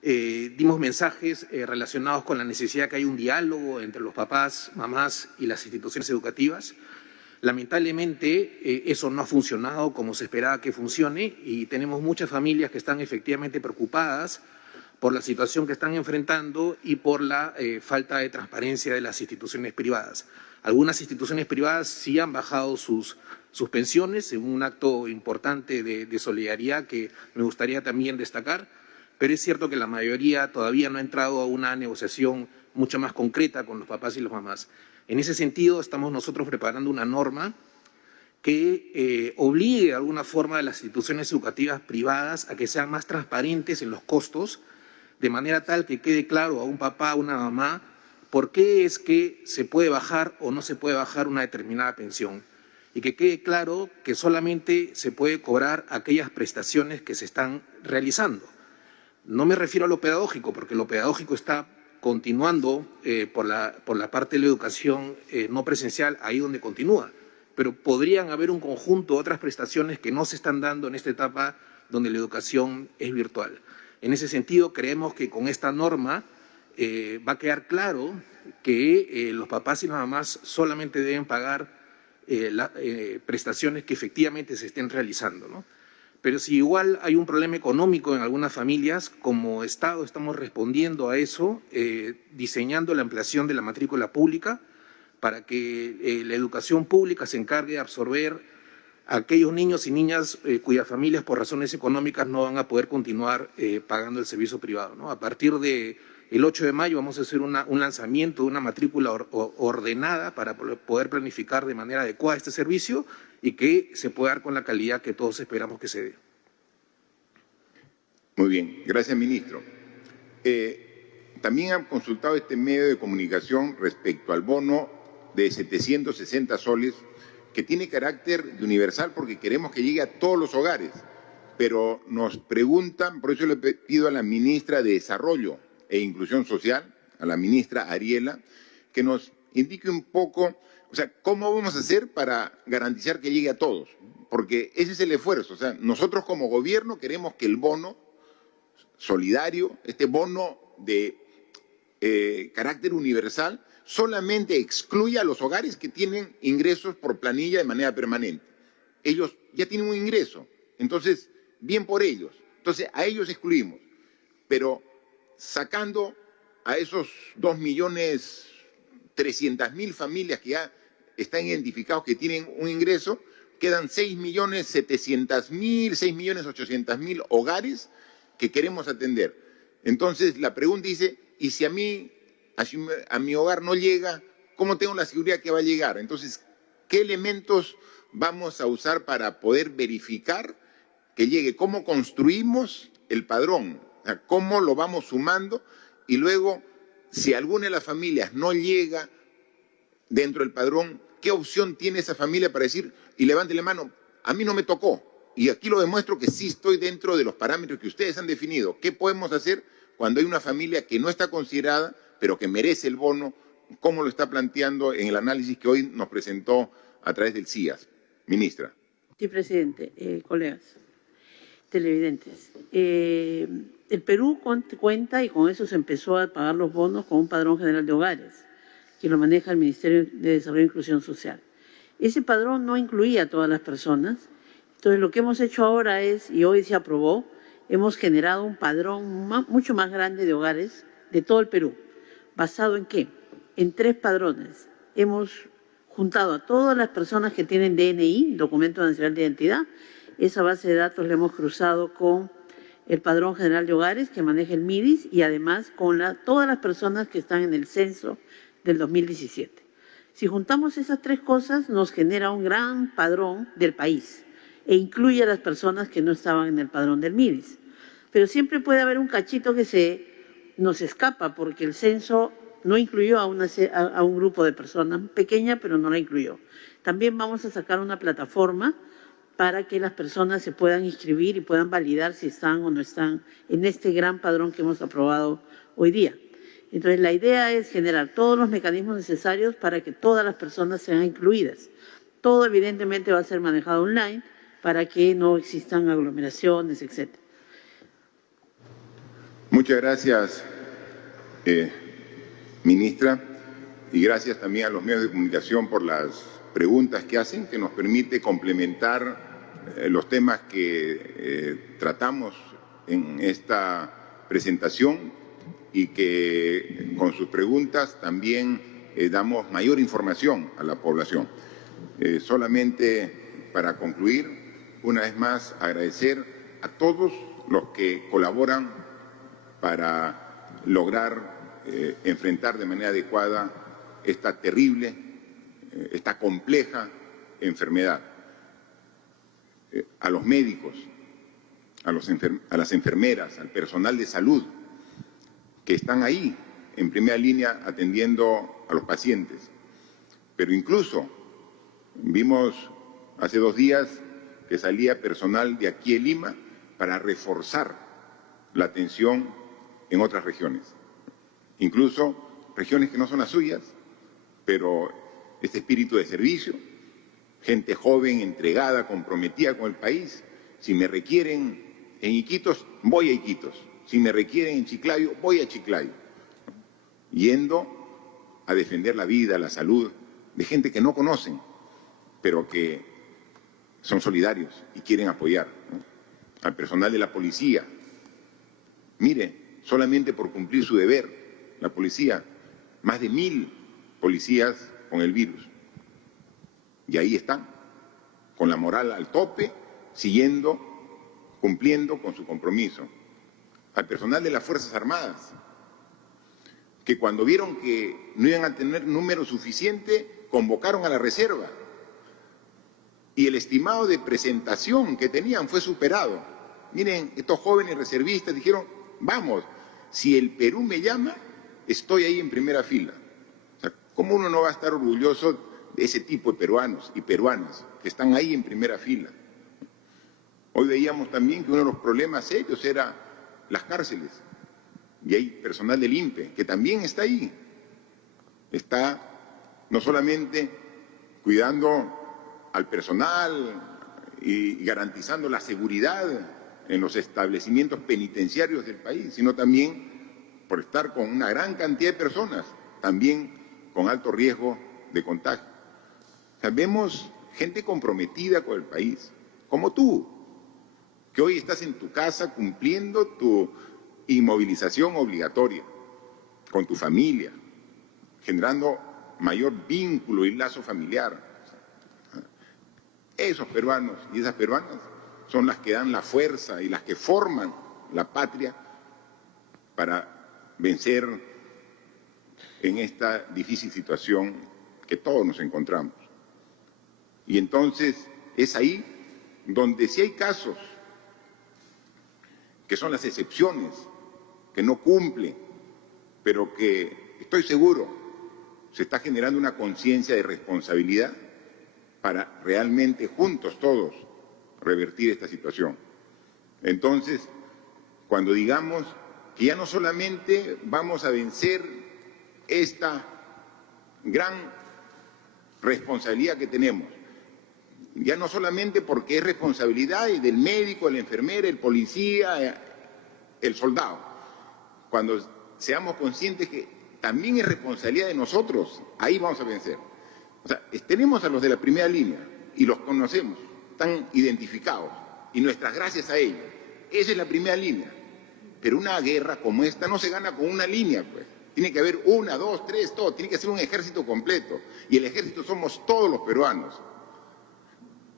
dimos mensajes relacionados con la necesidad que haya un diálogo entre los papás, mamás y las instituciones educativas. Lamentablemente, eso no ha funcionado como se esperaba que funcione y tenemos muchas familias que están efectivamente preocupadas por la situación que están enfrentando y por la falta de transparencia de las instituciones privadas. Algunas instituciones privadas sí han bajado sus pensiones en un acto importante de solidaridad que me gustaría también destacar, pero es cierto que la mayoría todavía no ha entrado a una negociación mucho más concreta con los papás y las mamás. En ese sentido, estamos nosotros preparando una norma que obligue de alguna forma a las instituciones educativas privadas a que sean más transparentes en los costos, de manera tal que quede claro a un papá, a una mamá, por qué es que se puede bajar o no se puede bajar una determinada pensión. Y que quede claro que solamente se puede cobrar aquellas prestaciones que se están realizando. No me refiero a lo pedagógico, porque lo pedagógico está continuando por la parte de la educación no presencial, ahí donde continúa. Pero podrían haber un conjunto de otras prestaciones que no se están dando en esta etapa donde la educación es virtual. En ese sentido, creemos que con esta norma va a quedar claro que los papás y las mamás solamente deben pagar prestaciones que efectivamente se estén realizando, ¿no? Pero si igual hay un problema económico en algunas familias, como Estado estamos respondiendo a eso, diseñando la ampliación de la matrícula pública para que la educación pública se encargue de absorber a aquellos niños y niñas cuyas familias por razones económicas no van a poder continuar pagando el servicio privado, ¿no? A partir del 8 de mayo vamos a hacer un lanzamiento de una matrícula ordenada para poder planificar de manera adecuada este servicio y que se pueda dar con la calidad que todos esperamos que se dé. Muy bien, gracias, ministro. También han consultado este medio de comunicación respecto al bono de 760 soles, que tiene carácter universal porque queremos que llegue a todos los hogares. Pero nos preguntan, por eso le pido a la ministra de Desarrollo e Inclusión Social, a la ministra Ariela, que nos indique un poco, o sea, cómo vamos a hacer para garantizar que llegue a todos. Porque ese es el esfuerzo. O sea, nosotros como gobierno queremos que el bono solidario, este bono de carácter universal, solamente excluya a los hogares que tienen ingresos por planilla de manera permanente. Ellos ya tienen un ingreso, entonces, bien por ellos. Entonces, a ellos excluimos. Pero sacando a esos 2.300.000 familias que ya están identificados que tienen un ingreso, quedan 6.700.000, 6.800.000 hogares que queremos atender. Entonces, la pregunta dice, ¿y si a mi hogar no llega, cómo tengo la seguridad que va a llegar? Entonces, ¿qué elementos vamos a usar para poder verificar que llegue? ¿Cómo construimos el padrón? O sea, ¿cómo lo vamos sumando? Y luego, si alguna de las familias no llega dentro del padrón, ¿qué opción tiene esa familia para decir, y levante la mano, a mí no me tocó? Y aquí lo demuestro que sí estoy dentro de los parámetros que ustedes han definido. ¿Qué podemos hacer cuando hay una familia que no está considerada, pero que merece el bono? ¿Cómo lo está planteando en el análisis que hoy nos presentó a través del CIAS? Ministra. Sí, presidente, colegas, televidentes. El Perú cuenta, y con eso se empezó a pagar los bonos, con un padrón general de hogares, que lo maneja el Ministerio de Desarrollo e Inclusión Social. Ese padrón no incluía a todas las personas. Entonces, lo que hemos hecho ahora es, y hoy se aprobó, hemos generado un padrón mucho más grande de hogares de todo el Perú. ¿Basado en qué? En 3 padrones. Hemos juntado a todas las personas que tienen DNI, Documento Nacional de Identidad. Esa base de datos la hemos cruzado con el Padrón General de Hogares que maneja el MIDIS y además con todas las personas que están en el censo del 2017. Si juntamos esas 3 cosas, nos genera un gran padrón del país e incluye a las personas que no estaban en el padrón del MIDIS. Pero siempre puede haber un cachito que nos escapa porque el censo no incluyó a un grupo de personas pequeña, pero no la incluyó. También vamos a sacar una plataforma para que las personas se puedan inscribir y puedan validar si están o no están en este gran padrón que hemos aprobado hoy día. Entonces, la idea es generar todos los mecanismos necesarios para que todas las personas sean incluidas. Todo, evidentemente, va a ser manejado online para que no existan aglomeraciones, etc. Muchas gracias, ministra, y gracias también a los medios de comunicación por las preguntas que hacen, que nos permite complementar los temas que tratamos en esta presentación y que con sus preguntas también damos mayor información a la población. Solamente para concluir, una vez más agradecer a todos los que colaboran para lograr enfrentar de manera adecuada esta terrible, esta compleja enfermedad. A los médicos, a las enfermeras, al personal de salud que están ahí en primera línea atendiendo a los pacientes. Pero incluso vimos hace 2 días que salía personal de aquí de Lima para reforzar la atención en otras regiones. Incluso regiones que no son las suyas, pero este espíritu de servicio, gente joven, entregada, comprometida con el país. Si me requieren en Iquitos, voy a Iquitos. Si me requieren en Chiclayo, voy a Chiclayo. Yendo a defender la vida, la salud de gente que no conocen, pero que son solidarios y quieren apoyar, ¿no? Al personal de la policía. Mire, solamente por cumplir su deber, la policía, más de 1.000 policías con el virus. Y ahí están, con la moral al tope, cumpliendo con su compromiso. Al personal de las Fuerzas Armadas, que cuando vieron que no iban a tener número suficiente, convocaron a la reserva. Y el estimado de presentación que tenían fue superado. Miren, estos jóvenes reservistas dijeron, vamos, si el Perú me llama, estoy ahí en primera fila. O sea, ¿cómo uno no va a estar orgulloso de ese tipo de peruanos y peruanas que están ahí en primera fila? Hoy veíamos también que uno de los problemas serios era las cárceles. Y hay personal del INPE que también está ahí. Está no solamente cuidando al personal y garantizando la seguridad en los establecimientos penitenciarios del país, sino también por estar con una gran cantidad de personas, también con alto riesgo de contagio. O sea, vemos gente comprometida con el país, como tú, que hoy estás en tu casa cumpliendo tu inmovilización obligatoria con tu familia, generando mayor vínculo y lazo familiar. Esos peruanos y esas peruanas son las que dan la fuerza y las que forman la patria para vencer en esta difícil situación que todos nos encontramos. Y entonces es ahí donde si hay casos que son las excepciones, que no cumplen, pero que estoy seguro se está generando una conciencia de responsabilidad para realmente juntos todos revertir esta situación. Entonces, cuando digamos que ya no solamente vamos a vencer esta gran responsabilidad que tenemos, ya no solamente porque es responsabilidad del médico, la enfermera, el policía, el soldado, cuando seamos conscientes que también es responsabilidad de nosotros, ahí vamos a vencer. O sea, tenemos a los de la primera línea y los conocemos, están identificados y nuestras gracias a ellos. Esa es la primera línea. Pero una guerra como esta no se gana con una línea, pues. Tiene que haber 1, 2, 3, todo. Tiene que ser un ejército completo. Y el ejército somos todos los peruanos.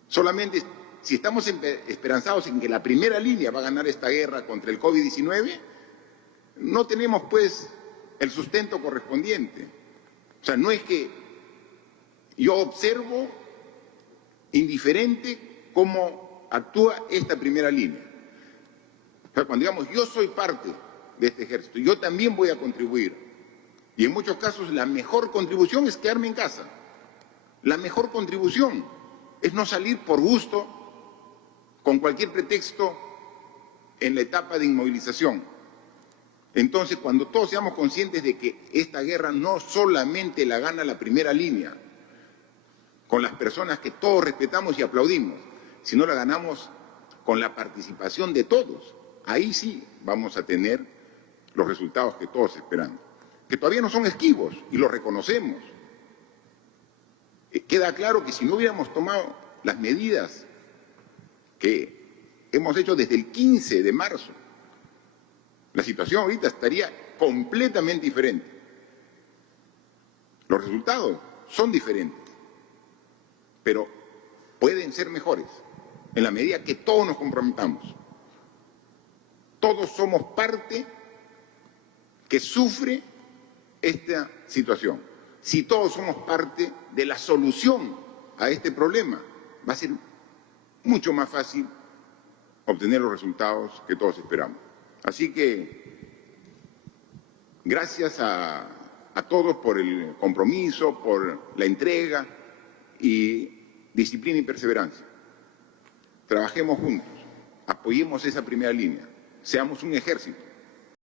Solamente si estamos esperanzados en que la primera línea va a ganar esta guerra contra el COVID-19, no tenemos pues el sustento correspondiente. O sea, no es que yo observo indiferente cómo actúa esta primera línea. O sea, cuando digamos yo soy parte de este ejército, yo también voy a contribuir. Y en muchos casos la mejor contribución es quedarme en casa. La mejor contribución es no salir por gusto con cualquier pretexto en la etapa de inmovilización. Entonces, cuando todos seamos conscientes de que esta guerra no solamente la gana la primera línea, con las personas que todos respetamos y aplaudimos, sino la ganamos con la participación de todos, ahí sí vamos a tener los resultados que todos esperamos, que todavía no son esquivos y los reconocemos. Queda claro que si no hubiéramos tomado las medidas que hemos hecho desde el 15 de marzo, la situación ahorita estaría completamente diferente. Los resultados son diferentes, pero pueden ser mejores en la medida que todos nos comprometamos. Todos somos parte que sufre esta situación. Si todos somos parte de la solución a este problema, va a ser mucho más fácil obtener los resultados que todos esperamos. Así que gracias a todos por el compromiso, por la entrega y disciplina y perseverancia. Trabajemos juntos, apoyemos esa primera línea, seamos un ejército